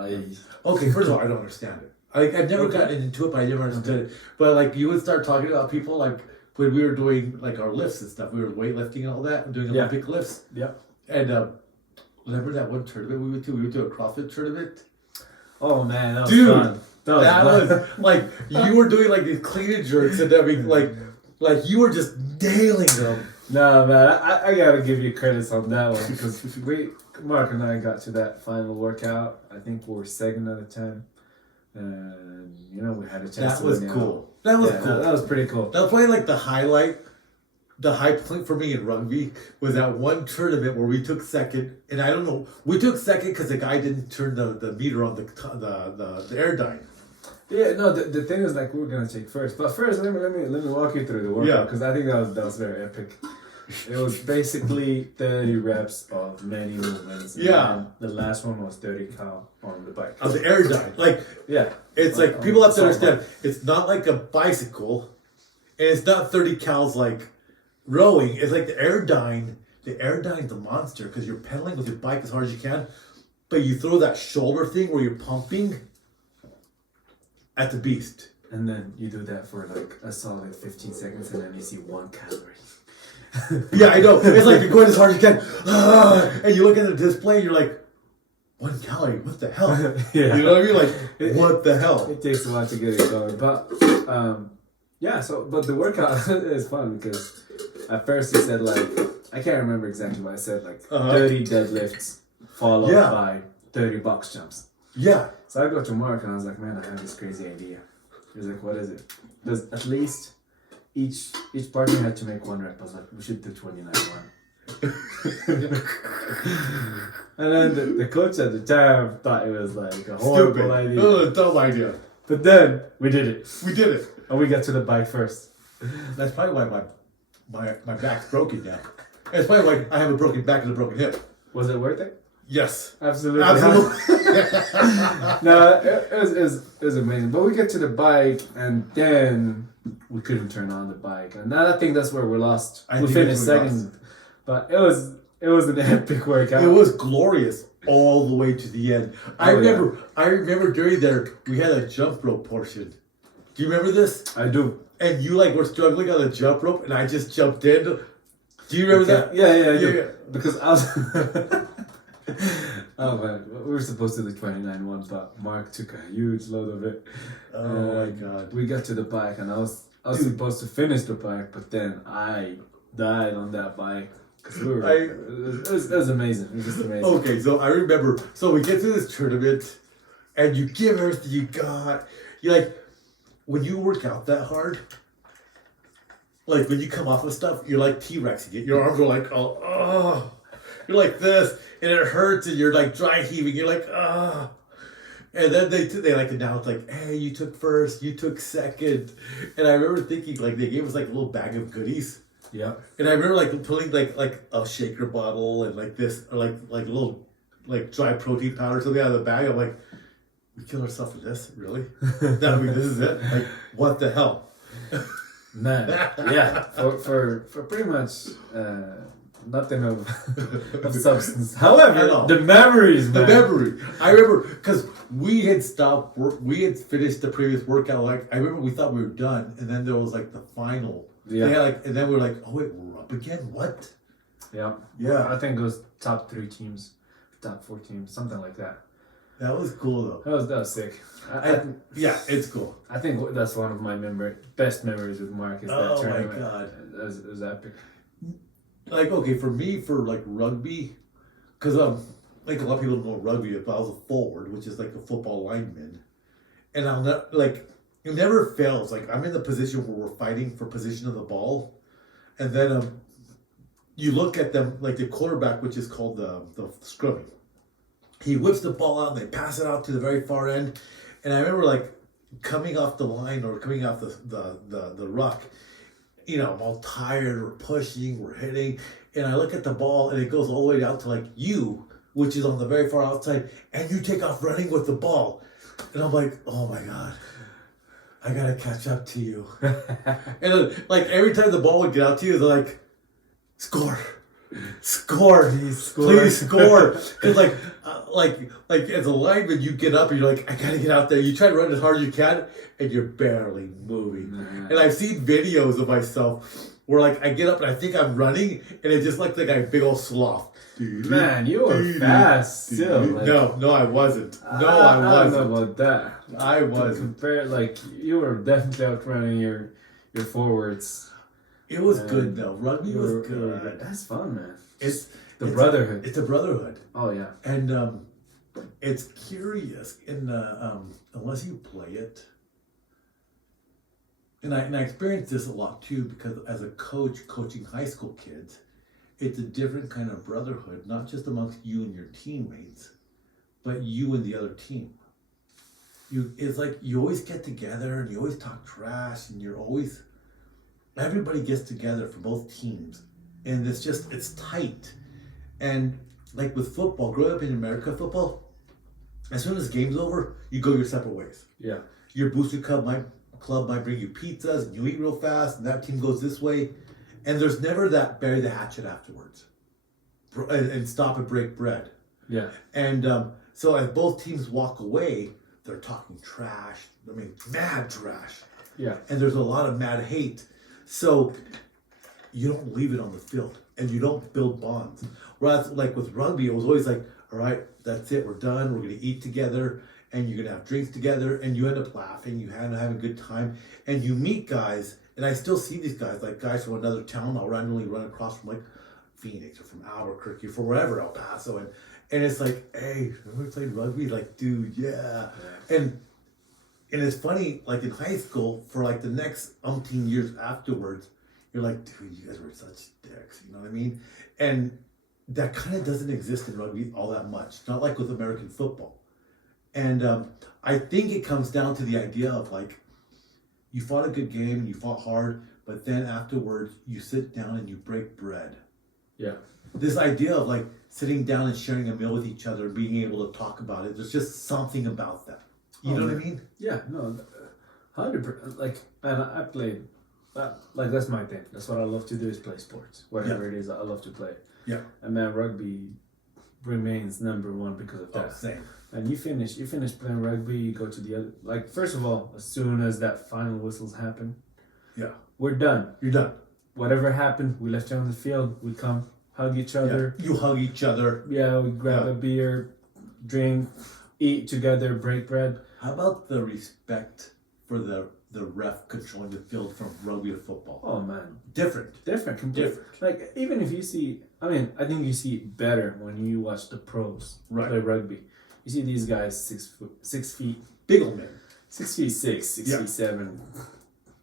Okay, first of all, I don't understand it. I've never gotten into it, but I never understood it. But like, you would start talking about people like when we were doing like our lifts and stuff. We were weightlifting and all that, and doing Olympic lifts. Yeah. And remember that one tournament we went to? We went to a CrossFit tournament. Oh man, that was Dude, fun. That was like, you were doing like these clean and jerks, and I mean, like you were just nailing them. No man, I gotta give you credits on that one, because Mark and I got to that final workout. I think we were second out of 10, and we had a chance. That was cool. That was cool. That was pretty cool. That was probably like the high point for me in rugby was that one tournament where we took second, and I don't know, we took second because the guy didn't turn the meter on the air dyne. Yeah, no. The thing is, like, we're gonna take first, but first let me walk you through the workout, because I think that was very epic. It was basically 30 reps of many movements. And the last one was 30 cal on the bike. On the air dyne, it's like people have to understand. It's not like a bicycle, and it's not 30 cals like rowing. It's like the air dyne. The air dyne's a monster because you're pedaling with your bike as hard as you can, but you throw that shoulder thing where you're pumping. At the beast. And then you do that for like a solid 15 seconds, and then you see 1 calorie. Yeah, I know. It's like you're going as hard as you can. And you look at the display and you're like, 1 calorie? What the hell? Yeah. You know what I mean? Like, what the hell? It takes a while to get it going. But, but the workout is fun, because at first he said, like, I can't remember exactly what I said, like 30 deadlifts followed by 30 box jumps. Yeah. So I go to Mark and I was like, man, I have this crazy idea. He was like, what is it? Does at least each partner had to make 1 rep. I was like, we should do 29-1. And then the coach at the time thought it was like a horrible idea. Oh, dumb idea. But then we did it. We did it. And we got to the bike first. That's probably why my back's broken now. That's probably why I have a broken back and a broken hip. Was it worth it? Yes. Absolutely. No, it was amazing. But we get to the bike, and then we couldn't turn on the bike. And I think that's where we lost. We finished second. But it was an epic workout. It was glorious all the way to the end. I remember during there, we had a jump rope portion. Do you remember this? I do. And you were struggling on the jump rope, and I just jumped in. Do you remember that? Yeah, I do. Yeah. Because I was... Oh man, we were supposed to do 29-1, but Mark took a huge load of it. Oh my god. We got to the bike, and I was supposed to finish the bike, but then I died on that bike. Cause it was amazing. It was just amazing. Okay, so I remember, we get to this tournament, and you give everything you got. You're like, when you work out that hard, like when you come off of stuff, you're like T-Rex. Your arms are like, oh. You're like this, and it hurts, and you're like dry heaving. You're like, ah. And then they like announce like, hey, you took first, you took second. And I remember thinking like they gave us like a little bag of goodies. Yeah. And I remember like pulling like a shaker bottle and like this, or like a little like dry protein powder or something out of the bag. I'm like, we kill ourselves for this, really? That this is it? Like, what the hell? Man, yeah, for pretty much nothing of substance. However, the memories, man. The memory. I remember because we had stopped work. We had finished the previous workout. Like I remember, we thought we were done, and then there was like the final. Yeah. They had, like, and then we were like, oh wait, we're up again. What? Yeah. Yeah. I think it was top 3 teams, top 4 teams, something like that. That was cool though. That was sick. Yeah, it's cool. I think that's one of my best memories with Mark is that tournament. Oh my god, it was epic. Like okay, for me, for like rugby, because like a lot of people don't know rugby, but I was a forward, which is like a football lineman, and I'll not like it never fails. Like I'm in the position where we're fighting for position of the ball, and then you look at them like the quarterback, which is called the scrumming. He whips the ball out and they pass it out to the very far end. And I remember like coming off the line or coming off the ruck, you know, I'm all tired, we're pushing, we're hitting. And I look at the ball and it goes all the way out to like you, which is on the very far outside. And you take off running with the ball. And I'm like, oh my God, I gotta catch up to you. And then, like every time the ball would get out to you, they're like, score, please score. Because like as a lineman, you get up and you're like, I gotta get out there. You try to run as hard as you can, and you're barely moving. And I've seen videos of myself where like I get up and I think I'm running, and it just looks like a big old sloth. Man, you were fast still. Like, no, I wasn't. I don't know about that. I wasn't. Compare, like you were definitely outrunning your forwards. It was good though. Rugby was good. Good. That's fun, man. It's brotherhood. It's a brotherhood. Oh yeah. And it's curious in unless you play it. And I experienced this a lot too, because as a coach coaching high school kids, it's a different kind of brotherhood, not just amongst you and your teammates, but you and the other team. It's like you always get together and you always talk trash, and everybody gets together for both teams, and it's tight. And like with football, growing up in America football, as soon as game's over, you go your separate ways. Yeah. Your booster club might bring you pizzas, and you eat real fast, and that team goes this way. And there's never that bury the hatchet afterwards and stop and break bread. Yeah. And so as both teams walk away, they're talking trash. I mean, mad trash. Yeah. And there's a lot of mad hate. So you don't leave it on the field, and you don't build bonds. Whereas like with rugby, it was always like, all right, that's it, we're done. We're going to eat together, and you're going to have drinks together, and you end up laughing. You end up having a good time, and you meet guys. And I still see these guys, like guys from another town. I'll randomly run across from like Phoenix or from Albuquerque or from wherever, El Paso. And it's like, hey, remember we played rugby? Like, dude, yeah. And it's funny, like in high school, for like the next umpteen years afterwards, you're like, dude, you guys were such dicks. You know what I mean? And that kind of doesn't exist in rugby all that much. Not like with American football. And I think it comes down to the idea of like, you fought a good game and you fought hard, but then afterwards you sit down and you break bread. Yeah. This idea of like sitting down and sharing a meal with each other and being able to talk about it, there's just something about that. You know what I mean? Yeah, no, 100%. Like, and I played, like that's my thing. That's what I love to do is play sports. Whatever it is, I love to play. Yeah. And man, rugby remains number one because of that. Oh, same. And you finish playing rugby, you go to the other, like, first of all, as soon as that final whistles happen, yeah, we're done. You're done. Whatever happened, we left you on the field, we come, hug each other. Yeah. You hug each other. Yeah, we grab a beer, drink, eat together, break bread. How about the respect for the ref controlling the field from rugby to football? Oh, man. Different, completely. different. Like, even if you see, I think you see it better when you watch the pros play rugby. You see these guys 6 feet. Big old men. 6 feet 6 feet 7.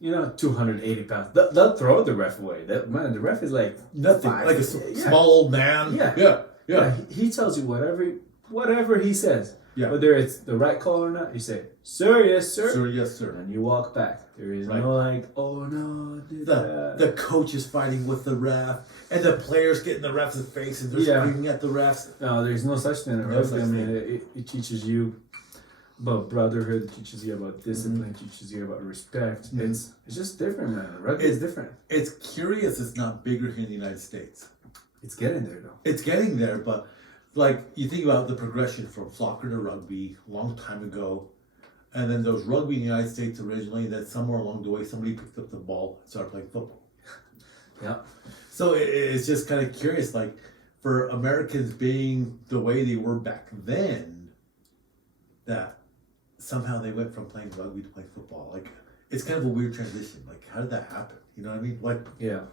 280 pounds. They'll throw the ref away. The ref is like nothing. 5, like a small old man. Yeah. Yeah. He tells you whatever he says. Yeah. Whether it's the right call or not, you say, "Sir, yes, sir." Sir, yes, sir. And you walk back. There is Right. no like, "Oh no, I did that." The coach is fighting with the ref, and the players get in the ref's face and they're Yeah. screaming at the refs. No, there's no such thing in No rugby. such I mean, thing. it teaches you about brotherhood. It teaches you about discipline. It teaches you about respect. Mhm. It's just different, man. Rugby is different. It's curious it's not bigger here in the United States. It's getting there though. It's getting there, but like you think about the progression from soccer to rugby a long time ago, and then there was rugby in the United States originally, then somewhere along the way somebody picked up the ball and started playing football. Yeah. So it's just kind of curious, like for Americans being the way they were back then, that somehow they went from playing rugby to playing football. Like it's kind of a weird transition. Like how did that happen? You know what I mean? Yeah.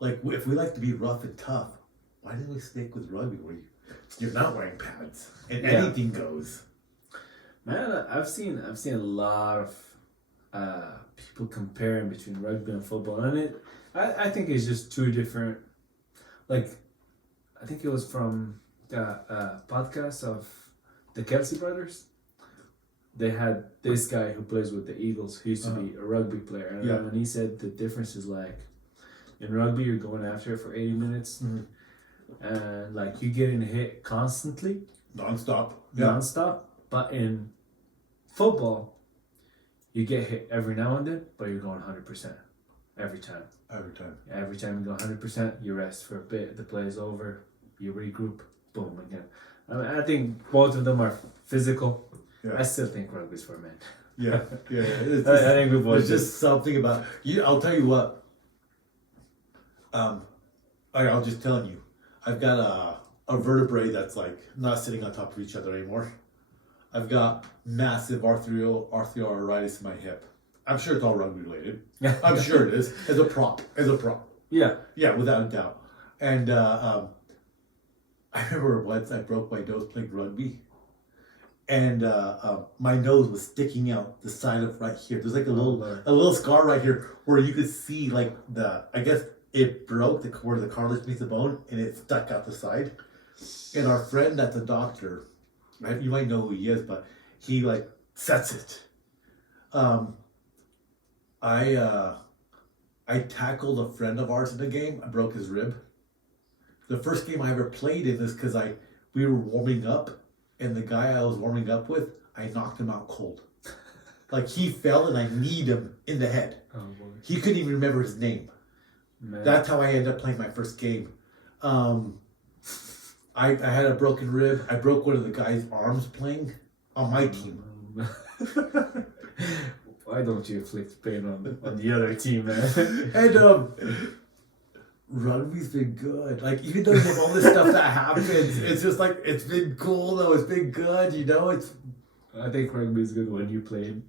Like if we like to be rough and tough, why didn't we stick with rugby where you're not wearing pads and Yeah. anything goes? Man, I've seen a lot of people comparing between rugby and football, and I think it's just two different. Like, I think it was from the podcast of the Kelsey brothers. They had this guy who plays with the Eagles, who used to be a rugby player, and Yeah. and he said the difference is like, in rugby you're going after it for 80 minutes, and like you're getting hit constantly, Non-stop. non-stop. But in football, you get hit every now and then, but you're going 100% every time. Every time. Every time you go 100%, you rest for a bit. The play is over. You regroup. Boom again. I mean, I think both of them are physical. Yeah. I still think rugby's for men. Yeah. It's I think we both there's just something about you. I'll tell you what. I was just telling you, I've got a vertebrae that's like not sitting on top of each other anymore. I've got massive arthritis in my hip. I'm sure it's all rugby related. I'm sure it is. As a prop. Yeah. Yeah, without a doubt. And I remember once I broke my nose playing rugby, and my nose was sticking out the side of right here. There's like a little scar right here where you could see like I guess it broke where the cartilage meets the bone, and it stuck out the side. And our friend that's a doctor, right, you might know who he is, but he like sets it. I tackled a friend of ours in the game. I broke his rib. The first game I ever played in is because we were warming up, and the guy I was warming up with, I knocked him out cold. Like he fell and I kneed him in the head. Oh boy. He couldn't even remember his name. Man. That's how I ended up playing my first game. I had a broken rib. I broke one of the guy's arms playing on my team. Why don't you inflict pain on the other team, man? And rugby's been good. Like even though you have all this stuff that happens, it's just like it's been cool though. It's been good, you know. I think rugby is good when you play.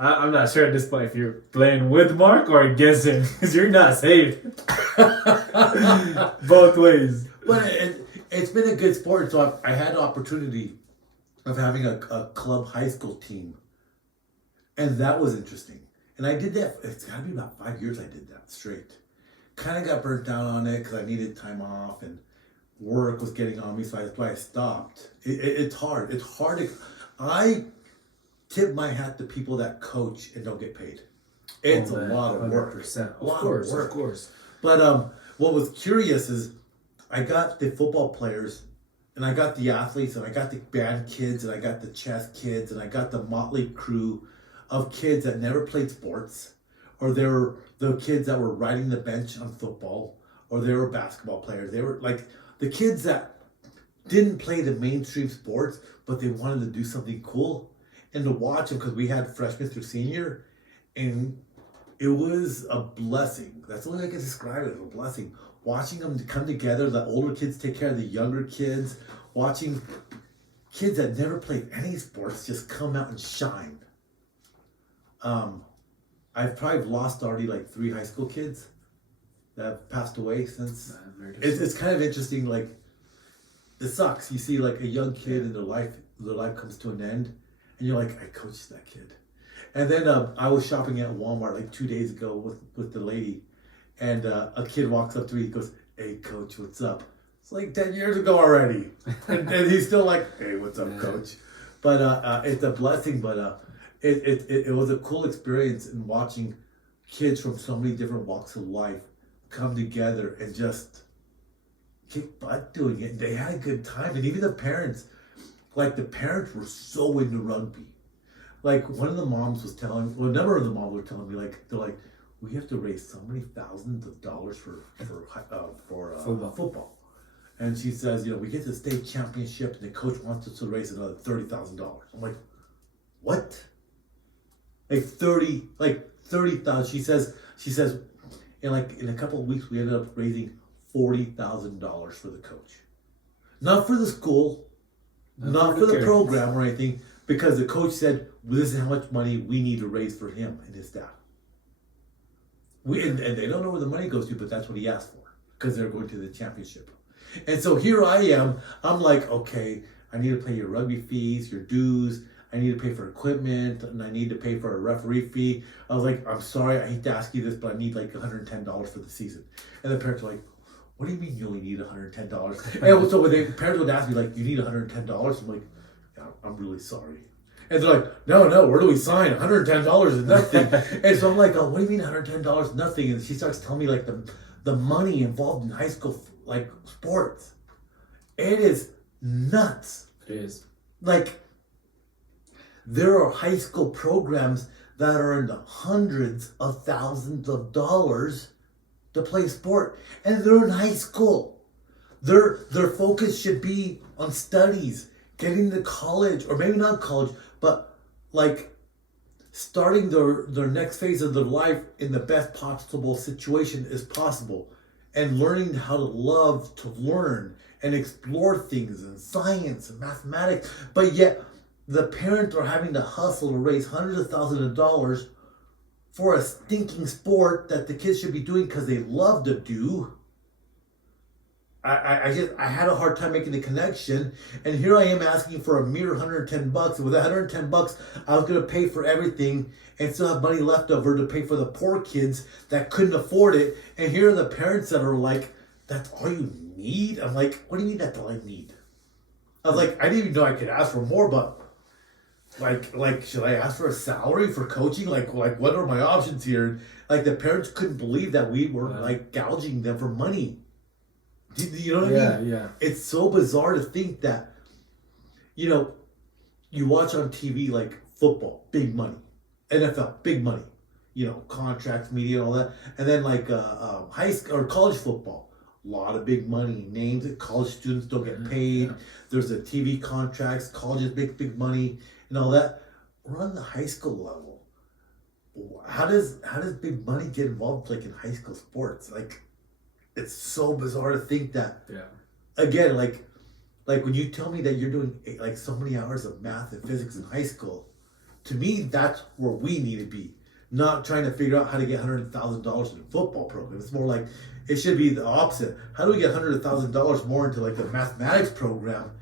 I'm not sure at this point if you're playing with Mark or against him, because you're not safe. Both ways. But it's been a good sport. So I had an opportunity of having a club high school team, and that was interesting. And I did that. It's got to be about 5 years I did that straight. Kind of got burnt down on it because I needed time off and work was getting on me, so that's why I stopped. It's hard. It's hard. I tip my hat to people that coach and don't get paid. It's a lot of work. 100%. A lot of work. Of course. But what was curious is I got the football players and I got the athletes and I got the band kids and I got the chess kids and I got the motley crew of kids that never played sports, or they were the kids that were riding the bench on football, or they were basketball players. They were like the kids that didn't play the mainstream sports, but they wanted to do something cool. And to watch them, because we had freshman through senior, and it was a blessing. That's the only way I can describe it, as a blessing. Watching them come together, the older kids take care of the younger kids, watching kids that never played any sports just come out and shine. I've probably lost already like 3 high school kids that have passed away since. It's kind of interesting. Like it sucks. You see like a young kid and their life comes to an end, and you're like, I coached that kid. And then I was shopping at Walmart like 2 days ago with the lady, and a kid walks up to me. He goes, "Hey, coach, what's up?" It's like 10 years ago already, and he's still like, "Hey, what's up, coach?" But it's a blessing. But it was a cool experience in watching kids from so many different walks of life come together and just kick butt doing it. They had a good time, and even the parents, like the parents were so into rugby. Like one of the moms was telling, well, a number of the moms were telling me, like they're like, we have to raise so many thousands of dollars for football. And she says, you know, we get to the state championship, and the coach wants us to raise another $30,000. I'm like, what? Like 30,000. She says, in a couple of weeks, we ended up raising $40,000 for the coach, not for the school, not for the program or anything, because the coach said, well, this is how much money we need to raise for him and his staff. And they don't know where the money goes to, but that's what he asked for, because they're going to the championship. And so here I am. I'm like, okay, I need to pay your rugby fees, your dues. I need to pay for equipment, and I need to pay for a referee fee. I was like, I'm sorry, I hate to ask you this, but I need like $110 for the season. And the parents were like, what do you mean you only need $110? And so when the parents would ask me, like, you need $110? I'm like, yeah, I'm really sorry. And they're like, no, where do we sign? $110 is nothing. And so I'm like, oh, what do you mean $110 nothing? And she starts telling me like the money involved in high school like sports. It is nuts. It is. Like, there are high school programs that are in the hundreds of thousands of dollars to play sport, and they're in high school. Their focus should be on studies, getting to college, or maybe not college, but like starting their next phase of their life in the best possible situation as possible, and learning how to love to learn and explore things in science and mathematics. But yet the parents are having to hustle to raise hundreds of thousands of dollars for a stinking sport that the kids should be doing because they love to do. I had a hard time making the connection, and here I am asking for a mere $110. And with $110, I was going to pay for everything and still have money left over to pay for the poor kids that couldn't afford it. And here are the parents that are like, "That's all you need?" I'm like, "What do you mean that's all I need?" I was like, I didn't even know I could ask for more, but like, should I ask for a salary for coaching? Like, what are my options here? Like, the parents couldn't believe that we were like gouging them for money. You know what I mean? Yeah. It's so bizarre to think that, you know, you watch on TV like football, big money, NFL, big money, you know, contracts, media, all that, and then like high school or college football, a lot of big money, names that college students don't get paid. There's the TV contracts, colleges big money, and all that. We're on the high school level. How does big money get involved like in high school sports? Like, it's so bizarre to think that. Yeah. Again, like when you tell me that you're doing like so many hours of math and physics in high school, to me that's where we need to be. Not trying to figure out how to get $100,000 in a football program. It's more like it should be the opposite. How do we get $100,000 more into like the mathematics program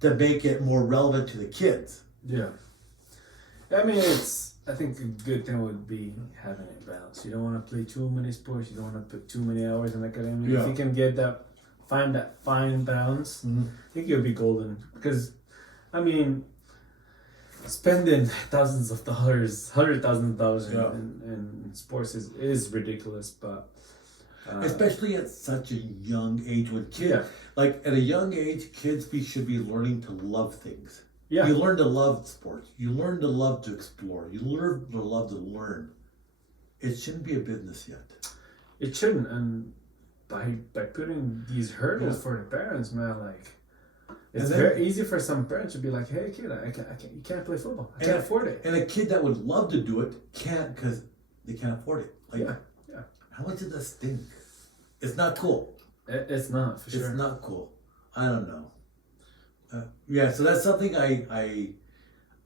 to make it more relevant to the kids? Yeah. I mean, I think a good thing would be having it balanced. You don't want to play too many sports. You don't want to put too many hours in academia. Yeah. If you can find that fine balance, I think you'll be golden. Because, I mean, spending thousands of dollars, $100,000 in sports is ridiculous. But especially at such a young age, when kids, like at a young age, kids should be learning to love things. Yeah. You learn to love sports. You learn to love to explore. You learn to love to learn. It shouldn't be a business yet. It shouldn't. And by putting these hurdles for the parents, man, like, it's very easy for some parents to be like, "Hey, kid, you can't play football. I can't afford it." And a kid that would love to do it can't because they can't afford it. Like, yeah. How much does that stink? It's not cool. It's not, for sure. It's not cool. I don't know. So that's something I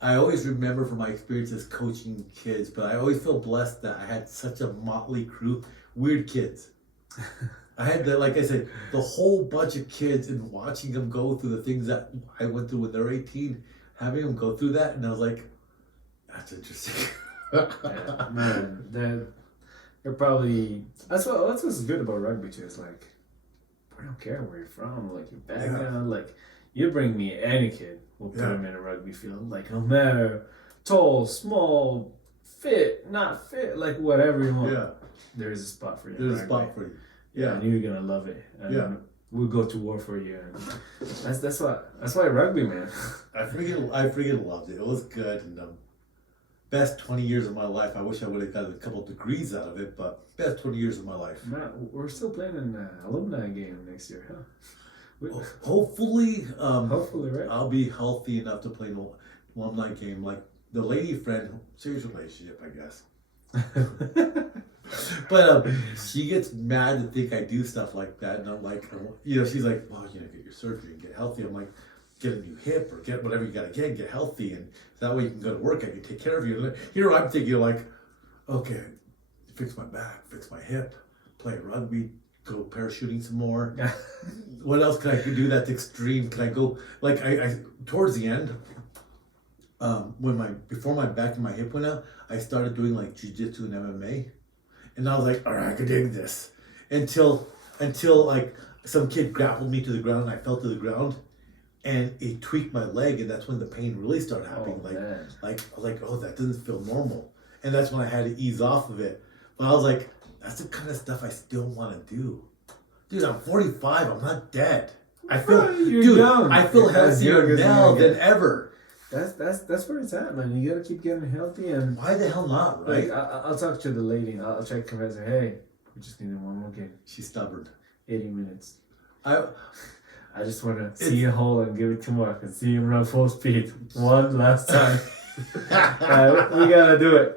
always remember from my experiences coaching kids, but I always feel blessed that I had such a motley crew, weird kids. I had like I said, the whole bunch of kids, and watching them go through the things that I went through when they were 18, having them go through that, and I was like, that's interesting. Man, they're probably that's what's good about rugby too. It's like, we don't care where you're from, like your background, like You bring me any kid, we'll put Yeah. him in a rugby field. Like, no matter tall, small, fit, not fit, like whatever you want. Yeah. There is a spot for you. There's a in spot rugby. for you. Yeah, Yeah. and you're gonna love it. And Yeah. we'll go to war for you. And that's why rugby, man. I freaking loved it. It was good, and best 20 years of my life. I wish I would have got a couple degrees out of it, but best 20 years of my life. Man, we're still playing an alumni game next year, huh? Hopefully, Hopefully, right? I'll be healthy enough to play an alumni game. Like the lady friend, serious relationship, I guess. But she gets mad to think I do stuff like that, and I'm like, she's like, well, get your surgery and get healthy. I'm like, get a new hip or get whatever you gotta get healthy, and that way you can go to work. I can take care of you. And here I'm thinking like, okay, fix my back, fix my hip, play rugby, go parachuting some more. What else can I do that's extreme? Can I go like I towards the end, before my back and my hip went out, I started doing like jiu-jitsu and MMA. And I was like, all right, I can dig this. Until like some kid grappled me to the ground and I fell to the ground and it tweaked my leg, and that's when the pain really started happening. Oh, like man. I was like, oh, that doesn't feel normal. And that's when I had to ease off of it. But I was like, that's the kind of stuff I still want to do. Dude, I'm 45, I'm not dead. I feel You're young. I feel You're as young healthier as now you get. than ever. That's where it's at, man. You gotta keep getting healthy, and Why the hell not, right? like I'll talk to the lady. I'll try to convince her. Hey, we just need one more game. She's stubborn. 80 minutes. I I just want to see a hole and give it to Mark and see him run full speed one last time. We gotta do it.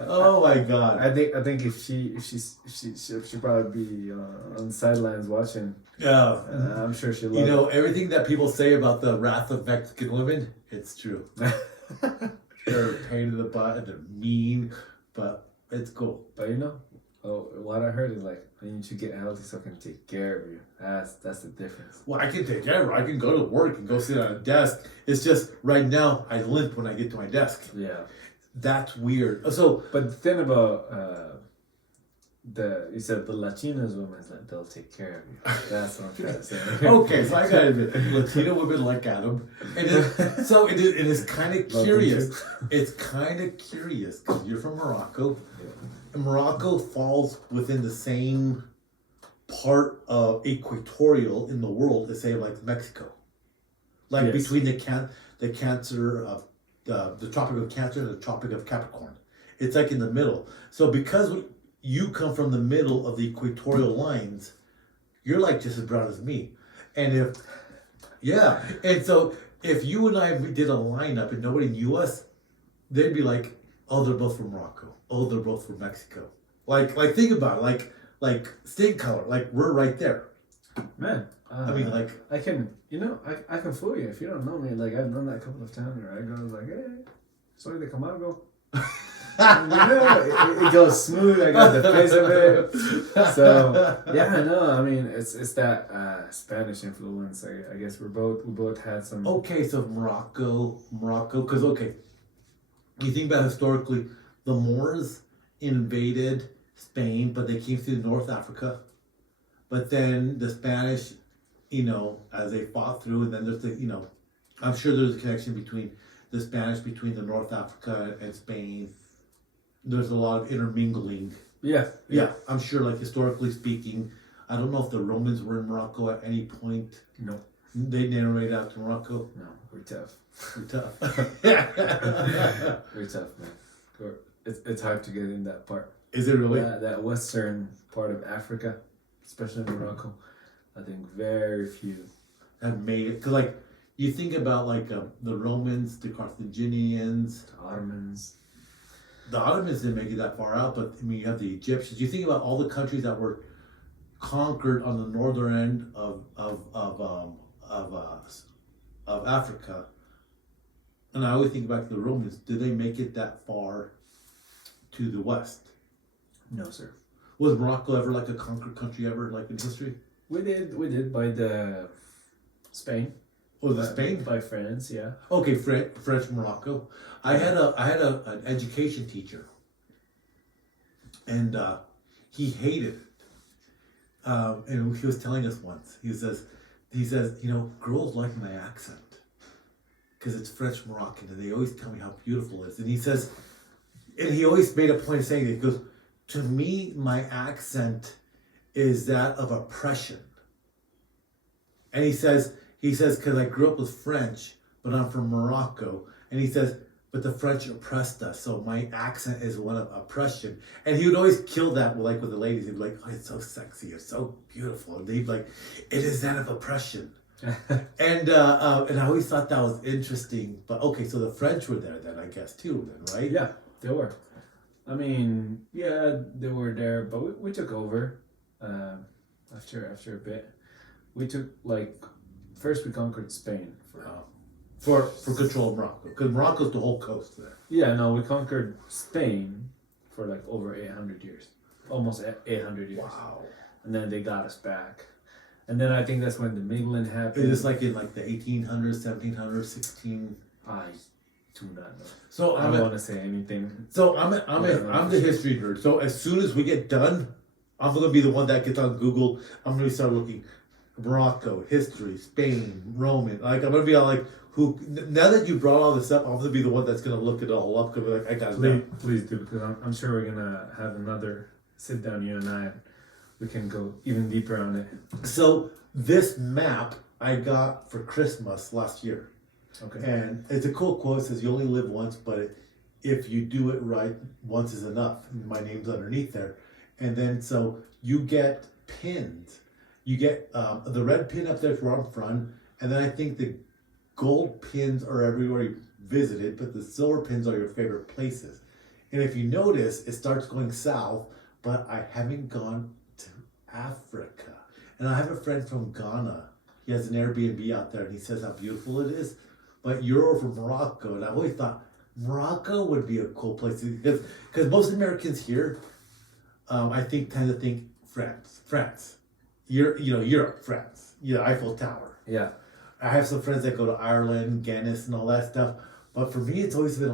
Oh my god. I think if she'll probably be on the sidelines watching. Yeah. I'm sure she'll love Everything that people say about the wrath of Mexican women, it's true. They're a pain in the butt and they're mean, but it's cool. But what I heard is like, I need to get healthy so I can take care of you. That's the difference. Well, I can take care of it. I can go to work and go sit on a desk. It's just right now I limp when I get to my desk. Yeah. That's weird. So, But the thing about you said the Latinas women, like, they'll take care of you. That's what I'm trying to say. okay, so I gotta admit, Latino women like Adam. It is kind of curious. It's kind of curious because you're from Morocco. Yeah. And Morocco falls within the same part of equatorial in the world as say like Mexico. Like Yes. between the Cancer of the Tropic of Cancer and the Tropic of Capricorn. It's like in the middle. So because you come from the middle of the equatorial lines, you're like just as brown as me. And so if you and I did a lineup and nobody knew us, they'd be like, oh, they're both from Morocco. Oh, they're both from Mexico. Like think about it. Like skin color. Like we're right there. Man, I mean, like I can, I can fool you if you don't know me. Like I've done that a couple of times where I go like, hey, soy de Camargo. It goes smooth. I got the face of it. So yeah, I know. I mean, it's that Spanish influence. I guess we both had some. okay, so Morocco, because you think about historically, the Moors invaded Spain, but they came through North Africa. But then the Spanish, as they fought through, and then there's I'm sure there's a connection between the Spanish, between the North Africa and Spain. There's a lot of intermingling. Yeah. Yeah, I'm sure, like historically speaking, I don't know if the Romans were in Morocco at any point. No. They never made it out to Morocco. No, we're tough. We're tough. We're tough, man. It's hard to get in that part. Is it really? That western part of Africa, especially in Morocco, I think very few Have made it. Because, like, you think about, like, the Romans, the Carthaginians, the Ottomans. the Ottomans didn't make it that far out, but, I mean, you have the Egyptians. You think about all the countries that were conquered on the northern end of Africa. And I always think back to the Romans. Did they make it that far to the west? No, sir. Was Morocco ever like a conquered country ever, like in history? We did by the Spain. Was it Spain? By France, yeah. Okay, French Morocco. I had an education teacher, and he hated it. And he was telling us once. He says, he says, girls like my accent because it's French Moroccan, and they always tell me how beautiful it is. And he says, and he always made a point of saying it. He goes, to me, my accent is that of oppression. And he says, because I grew up with French, but I'm from Morocco. And he says, but the French oppressed us, so my accent is one of oppression. And he would always kill that with the ladies. He'd be like, oh, it's so sexy, it's so beautiful. And they'd be like, it is that of oppression. and I always thought that was interesting. But okay, so the French were there then, I guess, too, then, right? Yeah, they were. I mean, yeah, they were there, but we took over after a bit. We took, first we conquered Spain for control of Morocco, because Morocco's the whole coast there. Yeah, no, we conquered Spain for over 800 years, almost 800 years. Wow. And then they got us back, and then I think that's when the mingling happened. It is in the 1800s, 1700s, 16. I do not know. So I don't want to say anything. So I'm the history nerd. So as soon as we get done, I'm gonna be the one that gets on Google. I'm gonna start looking Morocco, history, Spain, Roman. I'm gonna be all who? Now that you brought all this up, I'm gonna be the one that's gonna look it all up. Cause I got it. Please do, because I'm sure we're gonna have another sit down, you and I. And we can go even deeper on it. So this map I got for Christmas last year. Okay. And it's a cool quote. It says, you only live once, but if you do it right, once is enough. And my name's underneath there. And then so you get pins. You get the red pin up there where I'm from. And then I think the gold pins are everywhere you visited, but the silver pins are your favorite places. And if you notice, it starts going south, but I haven't gone to Africa. And I have a friend from Ghana. He has an Airbnb out there, and he says how beautiful it is. But you're over Morocco, and I always thought Morocco would be a cool place because most Americans here, I think, tend to think France, Europe, France, Eiffel Tower. Yeah, I have some friends that go to Ireland, Guinness, and all that stuff. But for me, it's always been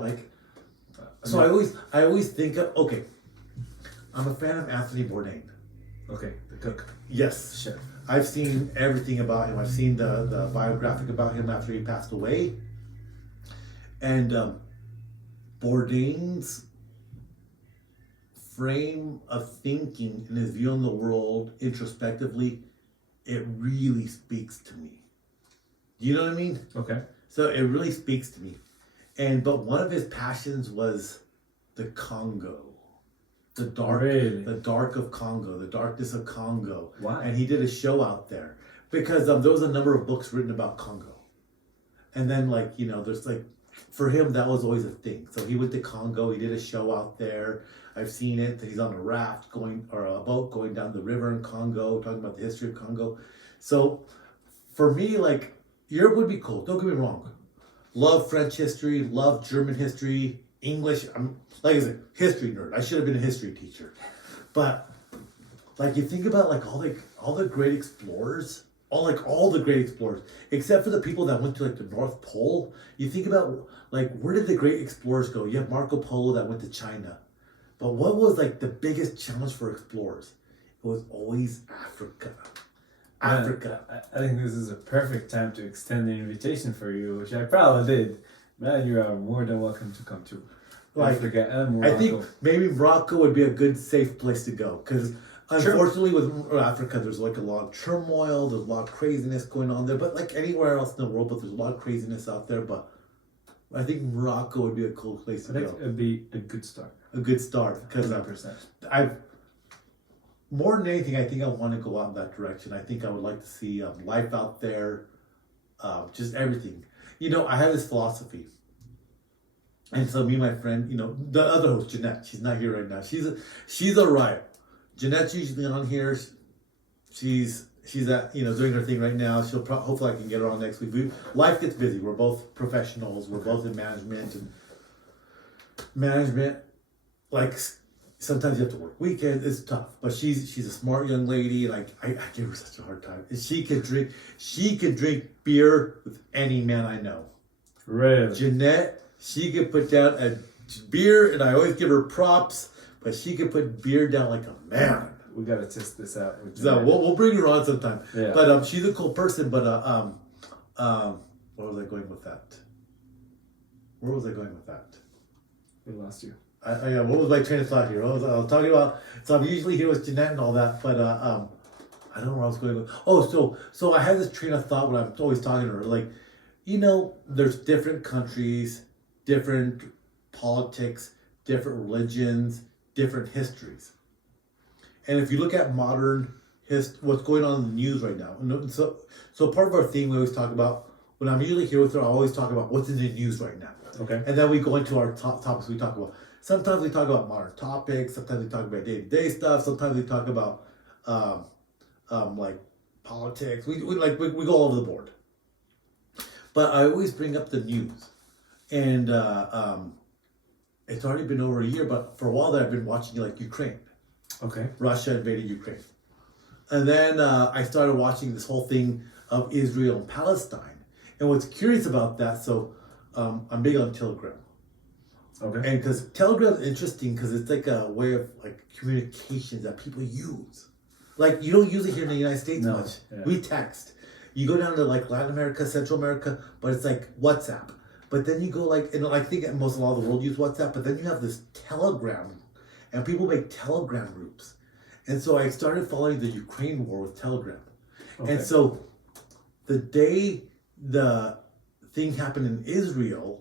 I always think of I'm a fan of Anthony Bourdain. Okay, the cook. Yes, Chef. I've seen everything about him. I've seen the biographic about him after he passed away. And Bourdain's frame of thinking and his view on the world introspectively, it really speaks to me. You know what I mean? Okay. So it really speaks to me. But one of his passions was the Congo. The dark of Congo, the darkness of Congo. Why? And he did a show out there because there was a number of books written about Congo. And then there's for him, that was always a thing. So he went to Congo, he did a show out there. I've seen it. He's on a raft or a boat going down the river in Congo, talking about the history of Congo. So for me, Europe would be cool. Don't get me wrong. Love French history, love German history, English. I'm like I said, history nerd. I should have been a history teacher. But you think about all the great explorers, all the great explorers, except for the people that went to the North Pole. You think about where did the great explorers go? You have Marco Polo that went to China. But what was the biggest challenge for explorers? It was always Africa. Africa. I think this is a perfect time to extend the invitation for you, which I probably did. Man, you are more than welcome to come to Africa and Morocco. I think maybe Morocco would be a good, safe place to go because unfortunately with Africa, there's a lot of turmoil, there's a lot of craziness going on there. But anywhere else in the world, but there's a lot of craziness out there. But I think Morocco would be a cool place to go. It'd be a good start. A good start because 100%. More than anything, I think I want to go out in that direction. I think I would like to see life out there, just everything. I have this philosophy. And so me and my friend, the other host, Jeanette, she's not here right now. She's all right. Jeanette's usually on here. She's at, doing her thing right now. She'll hopefully I can get her on next week. Life gets busy. We're both professionals. We're both in management. Sometimes you have to work weekends. It's tough, but she's a smart young lady, and I give her such a hard time. And she can drink beer with any man I know. Really? Jeanette, she can put down a beer, and I always give her props, but she can put beer down like a man. we gotta test this out. So we'll bring her on sometime. Yeah. But she's a cool person. But where was I going with that? We lost you. What was my train of thought here? I was talking about. So I'm usually here with Jeanette and all that, but I don't know where I was going with. Oh, so I have this train of thought when I'm always talking to her. Like, there's different countries, different politics, different religions, different histories. And if you look at modern what's going on in the news right now, and so part of our theme we always talk about, when I'm usually here with her, I always talk about what's in the news right now. Okay. And then we go into our topics we talk about. Sometimes we talk about modern topics, sometimes we talk about day-to-day stuff, sometimes we talk about like politics. We go all over the board. But I always bring up the news. And it's already been over a year, but for a while there I've been watching like Ukraine. Okay. Russia invaded Ukraine. And then I started watching this whole thing of Israel and Palestine. And what's curious about that, so I'm big on Telegram. Okay. And because Telegram is interesting because it's like a way of like communications that people use. Like you don't use it here in the United States much. Yeah. We text. You go down to like Latin America, Central America, but it's like WhatsApp. But then you go like, and I think most of all the world use WhatsApp, but then you have this Telegram, and people make Telegram groups. And so I started following the Ukraine war with Telegram. Okay. And so the day the thing happened in Israel,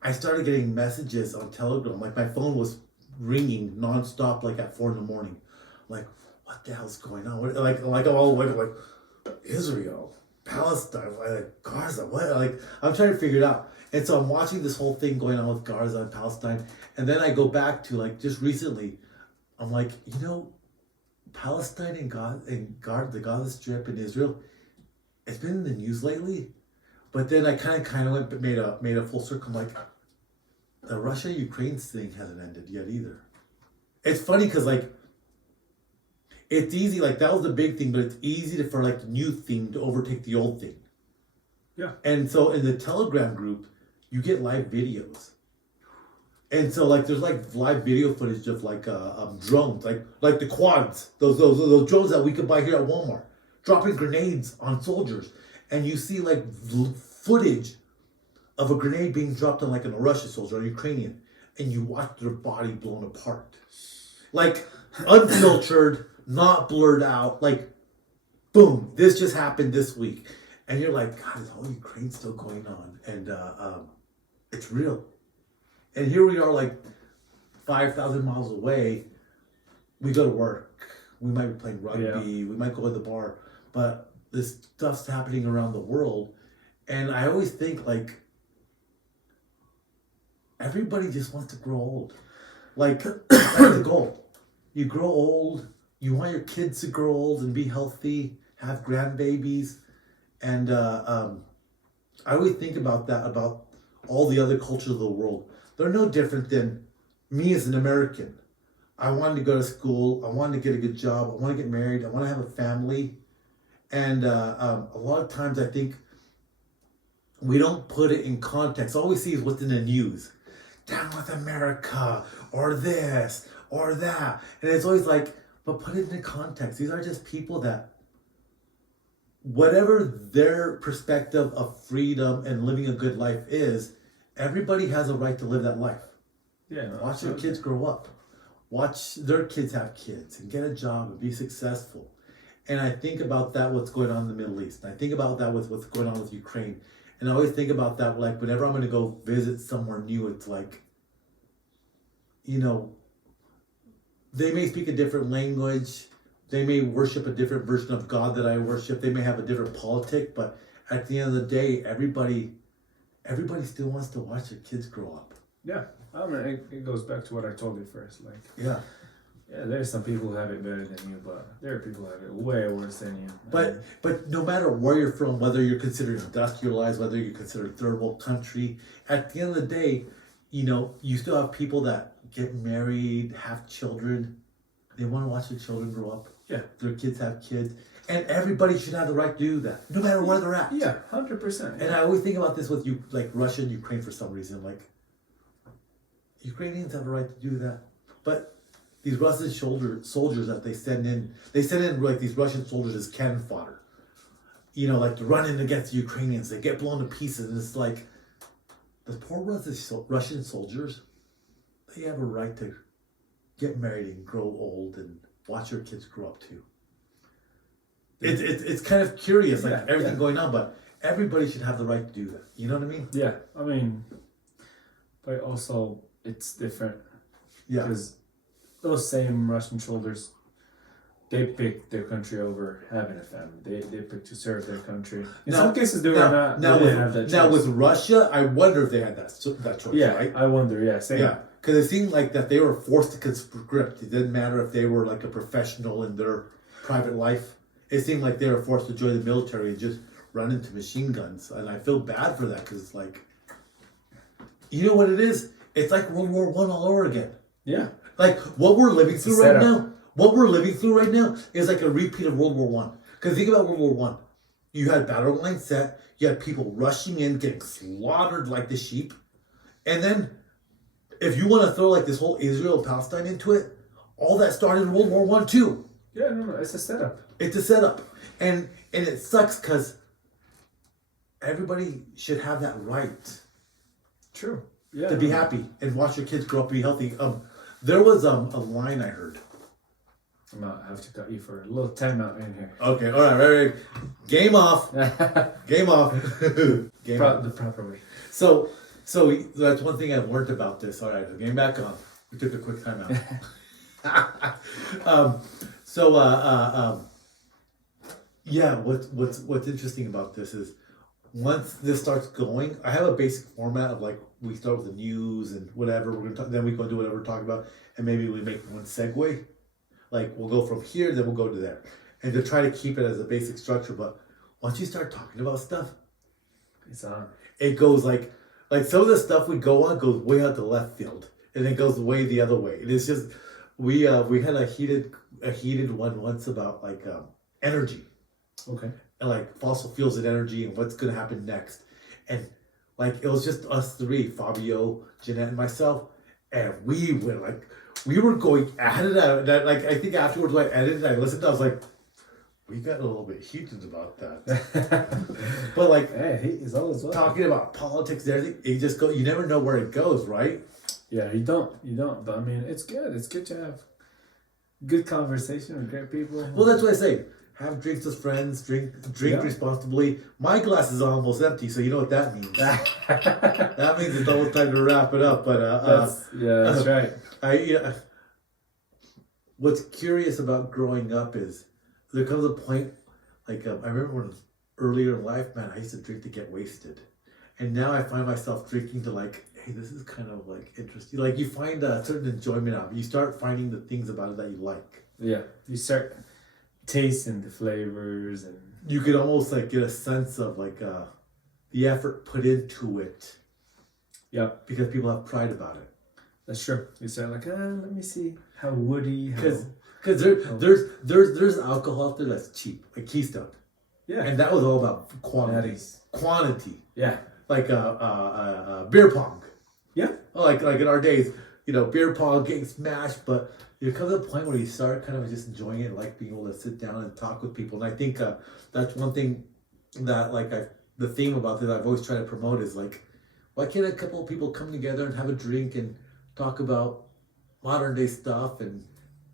I started getting messages on Telegram. Like my phone was ringing nonstop, like at 4 a.m. Like, what the hell's going on? Like I'm all the way to like Israel, Palestine, like Gaza. What? Like I'm trying to figure it out. And so I'm watching this whole thing going on with Gaza and Palestine, and then I go back to like just recently, I'm like, Palestine and the Gaza Strip in Israel, it's been in the news lately. But then I kind of went made a full circle. I'm like, the Russia-Ukraine thing hasn't ended yet either. It's funny because like, it's easy. Like that was the big thing, but it's easy for like the new thing to overtake the old thing. Yeah. And so in the Telegram group, you get live videos. And so like there's like live video footage of like drones, like the quads, those drones that we could buy here at Walmart, dropping grenades on soldiers. And you see like footage of a grenade being dropped on like a Russian soldier or Ukrainian, and you watch their body blown apart. Like unfiltered, not blurred out, like boom, this just happened this week. And you're like, God, is all Ukraine still going on? And it's real. And here we are like 5,000 miles away. We go to work. We might be playing rugby. We might go to the bar. But this stuff's happening around the world. And I always think like everybody just wants to grow old. Like that's the goal. You grow old. You want your kids to grow old and be healthy, have grandbabies. And I always think about that, about all the other cultures of the world. They're no different than me as an American. I wanted to go to school. I wanted to get a good job. I want to get married. I want to have a family. And a lot of times I think we don't put it in context. All we see is what's in the news. Down with America, or this, or that. And it's always like, but put it in context. These are just people that, whatever their perspective of freedom and living a good life is, everybody has a right to live that life. Yeah. Watch your kids grow up. Watch their kids have kids and get a job and be successful. And I think about that, what's going on in the Middle East. And I think about that with what's going on with Ukraine. And I always think about that, like whenever I'm going to go visit somewhere new, it's like, they may speak a different language. They may worship a different version of God that I worship. They may have a different politic, but at the end of the day, everybody still wants to watch their kids grow up. Yeah, I mean, it goes back to what I told you first. Like, yeah, there's some people who have it better than you, but there are people who have it way worse than you. But no matter where you're from, whether you're considered industrialized, whether you're considered third world country, at the end of the day, you still have people that get married, have children. They want to watch their children grow up. Yeah. Their kids have kids. And everybody should have the right to do that, no matter where they're at. Yeah, 100%. And I always think about this with you, like Russia and Ukraine for some reason. Like, Ukrainians have a right to do that. But Russian soldiers that they send in like these Russian soldiers as cannon fodder. You know, like to run in against the Ukrainians, they get blown to pieces, and it's like the poor Russian soldiers, they have a right to get married and grow old and watch your kids grow up too. It's kind of curious, like everything going on, but everybody should have the right to do that. You know what I mean? Yeah, I mean, but also it's different. Yeah. Because those same Russian soldiers, they pick their country over having a family. They pick to serve their country. In some cases, they were not. Now, with Russia, I wonder if they had that choice. Yeah, right? I wonder. Yeah, same. Yeah, because it seemed like that they were forced to conscript. It didn't matter if they were like a professional in their private life. It seemed like they were forced to join the military and just run into machine guns. And I feel bad for that because it's like, you know what it is? It's like World War I all over again. Yeah. Like what we're living through right now. What we're living through right now is like a repeat of World War One. Because think about World War One. You had battle lines set. You had people rushing in, getting slaughtered like the sheep. And then, if you want to throw like this whole Israel-Palestine into it, all that started in World War One too. Yeah, no, it's a setup. It's a setup, and it sucks because everybody should have that right. True. Yeah. To be happy and watch your kids grow up and be healthy. There was a line I heard. I have to cut you for a little timeout in here. Okay, all right. Game off. Game off. The proper way. So that's one thing I've learned about this. All right, game back on. We took a quick timeout. Yeah, what's interesting about this is once this starts going, I have a basic format of like we start with the news and whatever we're gonna talk, then we go do whatever we're talking about, and maybe we make one segue. Like we'll go from here, then we'll go to there, and to try to keep it as a basic structure. But once you start talking about stuff, it's on. It goes like some of the stuff we go on goes way out to left field, and it goes way the other way. And it's just we had a heated one once about like energy. Okay. And like fossil fuels and energy and what's gonna happen next. And like it was just us three, Fabio, Jeanette, and myself, and we were going at it. Like I think afterwards when I edited, I listened, I was like, we got a little bit heated about that. But like hey, he's always talking about politics and everything, it just you never know where it goes, right? Yeah, you don't. But I mean, it's good. It's good to have good conversation with great people. Well, that's what I say. Have drinks with friends, drink responsibly. My glass is almost empty, so you know what that means. That means it's almost time to wrap it up. But that's right. What's curious about growing up is there comes a point, like I remember when earlier in life, man, I used to drink to get wasted, and now I find myself drinking to like, hey, this is kind of like interesting. Like you find a certain enjoyment out of it. You start finding the things about it that you like. Yeah, you start tasting the flavors, and you could almost like get a sense of like the effort put into it. Yep. Because people have pride about it. That's true. You start like, let me see how woody. Because there's alcohol out there that's cheap, like Keystone. Yeah. And that was all about quantity. Quantity. Yeah. Like beer pong. Yeah. Like in our days, beer pong getting smashed, but there comes a point where you start kind of just enjoying it, like being able to sit down and talk with people. And I think that's one thing that the theme about this I've always tried to promote is like, why can't a couple of people come together and have a drink and talk about modern day stuff? And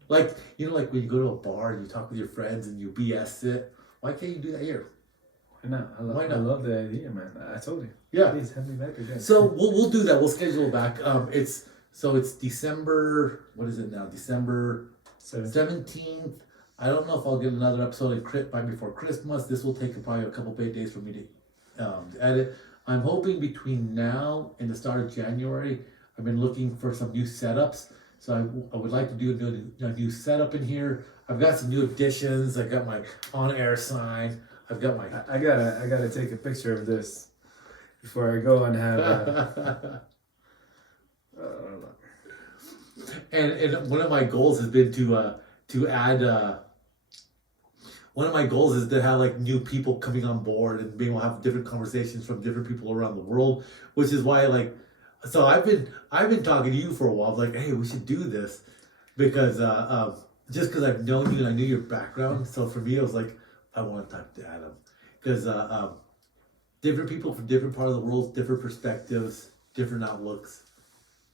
like when you go to a bar and you talk with your friends and you BS it, why can't you do that here? Why not? I love the idea, man. I told you. Yeah. Please have me back again. So we'll do that. We'll schedule it back. It's December, what is it now? December 17th. I don't know if I'll get another episode right before Christmas. This will take probably a couple of days for me to edit. I'm hoping between now and the start of January, I've been looking for some new setups. So I would like to do a new setup in here. I've got some new additions. I got my on-air sign. I've got my... I gotta take a picture of this before I go and have... And one of my goals has been to add one of my goals is to have like new people coming on board and being able to have different conversations from different people around the world, which is why so I've been talking to you for a while, like, hey, we should do this. because just because I've known you and I knew your background, so for me it was like I want to talk to Adam because different people from different part of the world, different perspectives, different outlooks.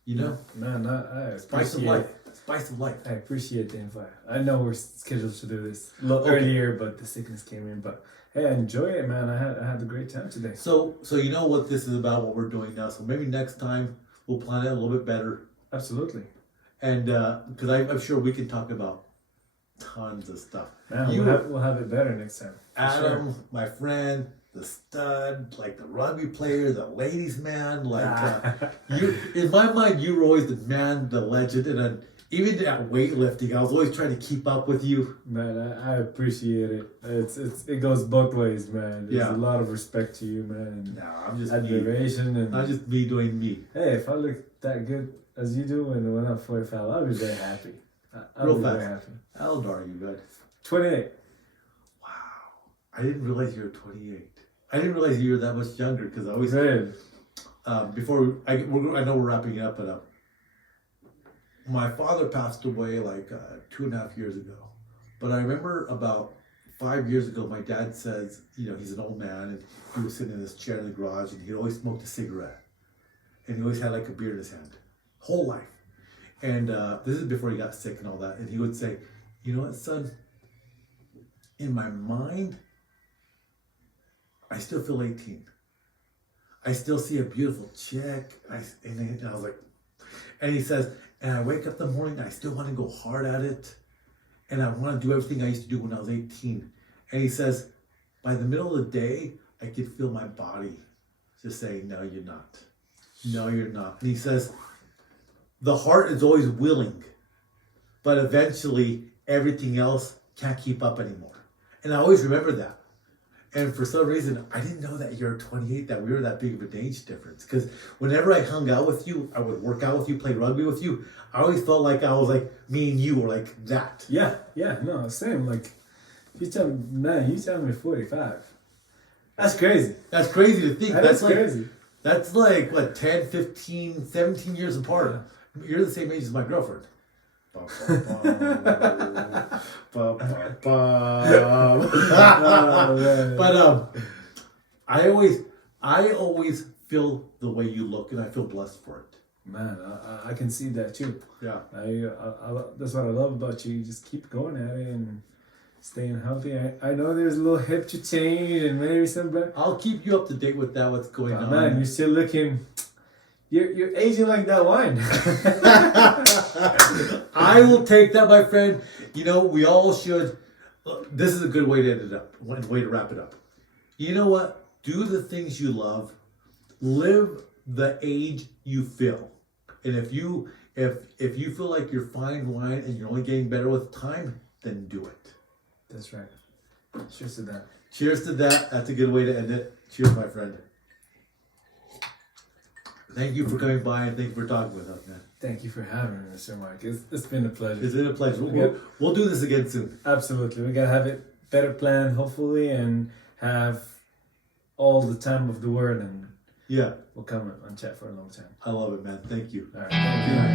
You know, I spice of appreciate. life. Spice of life. I appreciate the invite. I know we're scheduled to do this a little earlier, but the sickness came in. But hey, I enjoy it, man. I had a great time today. So you know what this is about, what we're doing now. So maybe next time we'll plan it a little bit better. Absolutely. And because I'm sure we can talk about tons of stuff. Man, we'll have it better next time. Adam, sure. My friend, the stud, like the rugby player, the ladies' man, like you. In my mind, you were always the man, the legend, and then even at weightlifting, I was always trying to keep up with you. Man, I appreciate it. It goes both ways, man. There's a lot of respect to you, man. No, I'm just admiration me. And I'm just me doing me. Hey, if I look that good as you do and when I'm 45, I'll be very happy. I'll be very happy. How old are you, bud? 28. Wow. I didn't realize you were 28. I didn't realize you were that much younger because I always... I know we're wrapping it up, but my father passed away like 2.5 years ago. But I remember about 5 years ago, my dad says, he's an old man and he was sitting in his chair in the garage and he always smoked a cigarette. And he always had like a beer in his hand. Whole life. And this is before he got sick and all that. And he would say, you know what, son? In my mind, I still feel 18. I still see a beautiful chick. And I was like, and he says, and I wake up in the morning, I still want to go hard at it. And I want to do everything I used to do when I was 18. And he says, by the middle of the day, I could feel my body just saying, no, you're not. No, you're not. And he says, the heart is always willing, but eventually everything else can't keep up anymore. And I always remember that. And for some reason, I didn't know that you're 28, that we were that big of an age difference. Because whenever I hung out with you, I would work out with you, play rugby with you. I always felt like I was like, me and you were like that. Yeah, no, same. Like, you tell me 45. That's crazy. That's crazy to think. That's crazy. That's like, what, 10, 15, 17 years apart. Yeah. You're the same age as my girlfriend. But I always feel the way you look, and I feel blessed for it. Man, I can see that too. Yeah, I that's what I love about you. You just keep going at it and staying healthy. I know there's a little hip to change and maybe some. I'll keep you up to date with that. What's going on? Man, you're still looking. You're aging like that wine. I will take that, my friend. We all should. This is a good way to end it up. One way to wrap it up. You know what? Do the things you love. Live the age you feel. And if you feel like you're fine wine and you're only getting better with time, then do it. That's right. Cheers to that. Cheers to that. That's a good way to end it. Cheers, my friend. Thank you for coming by and thank you for talking with us, man. Thank you for having me, Mr. Mark. It's been a pleasure. It's been a pleasure. We'll do this again soon. Absolutely. We got to have it better planned, hopefully, and have all the time of the world. And yeah, we'll come and chat for a long time. I love it, man. Thank you. All right. Thank you.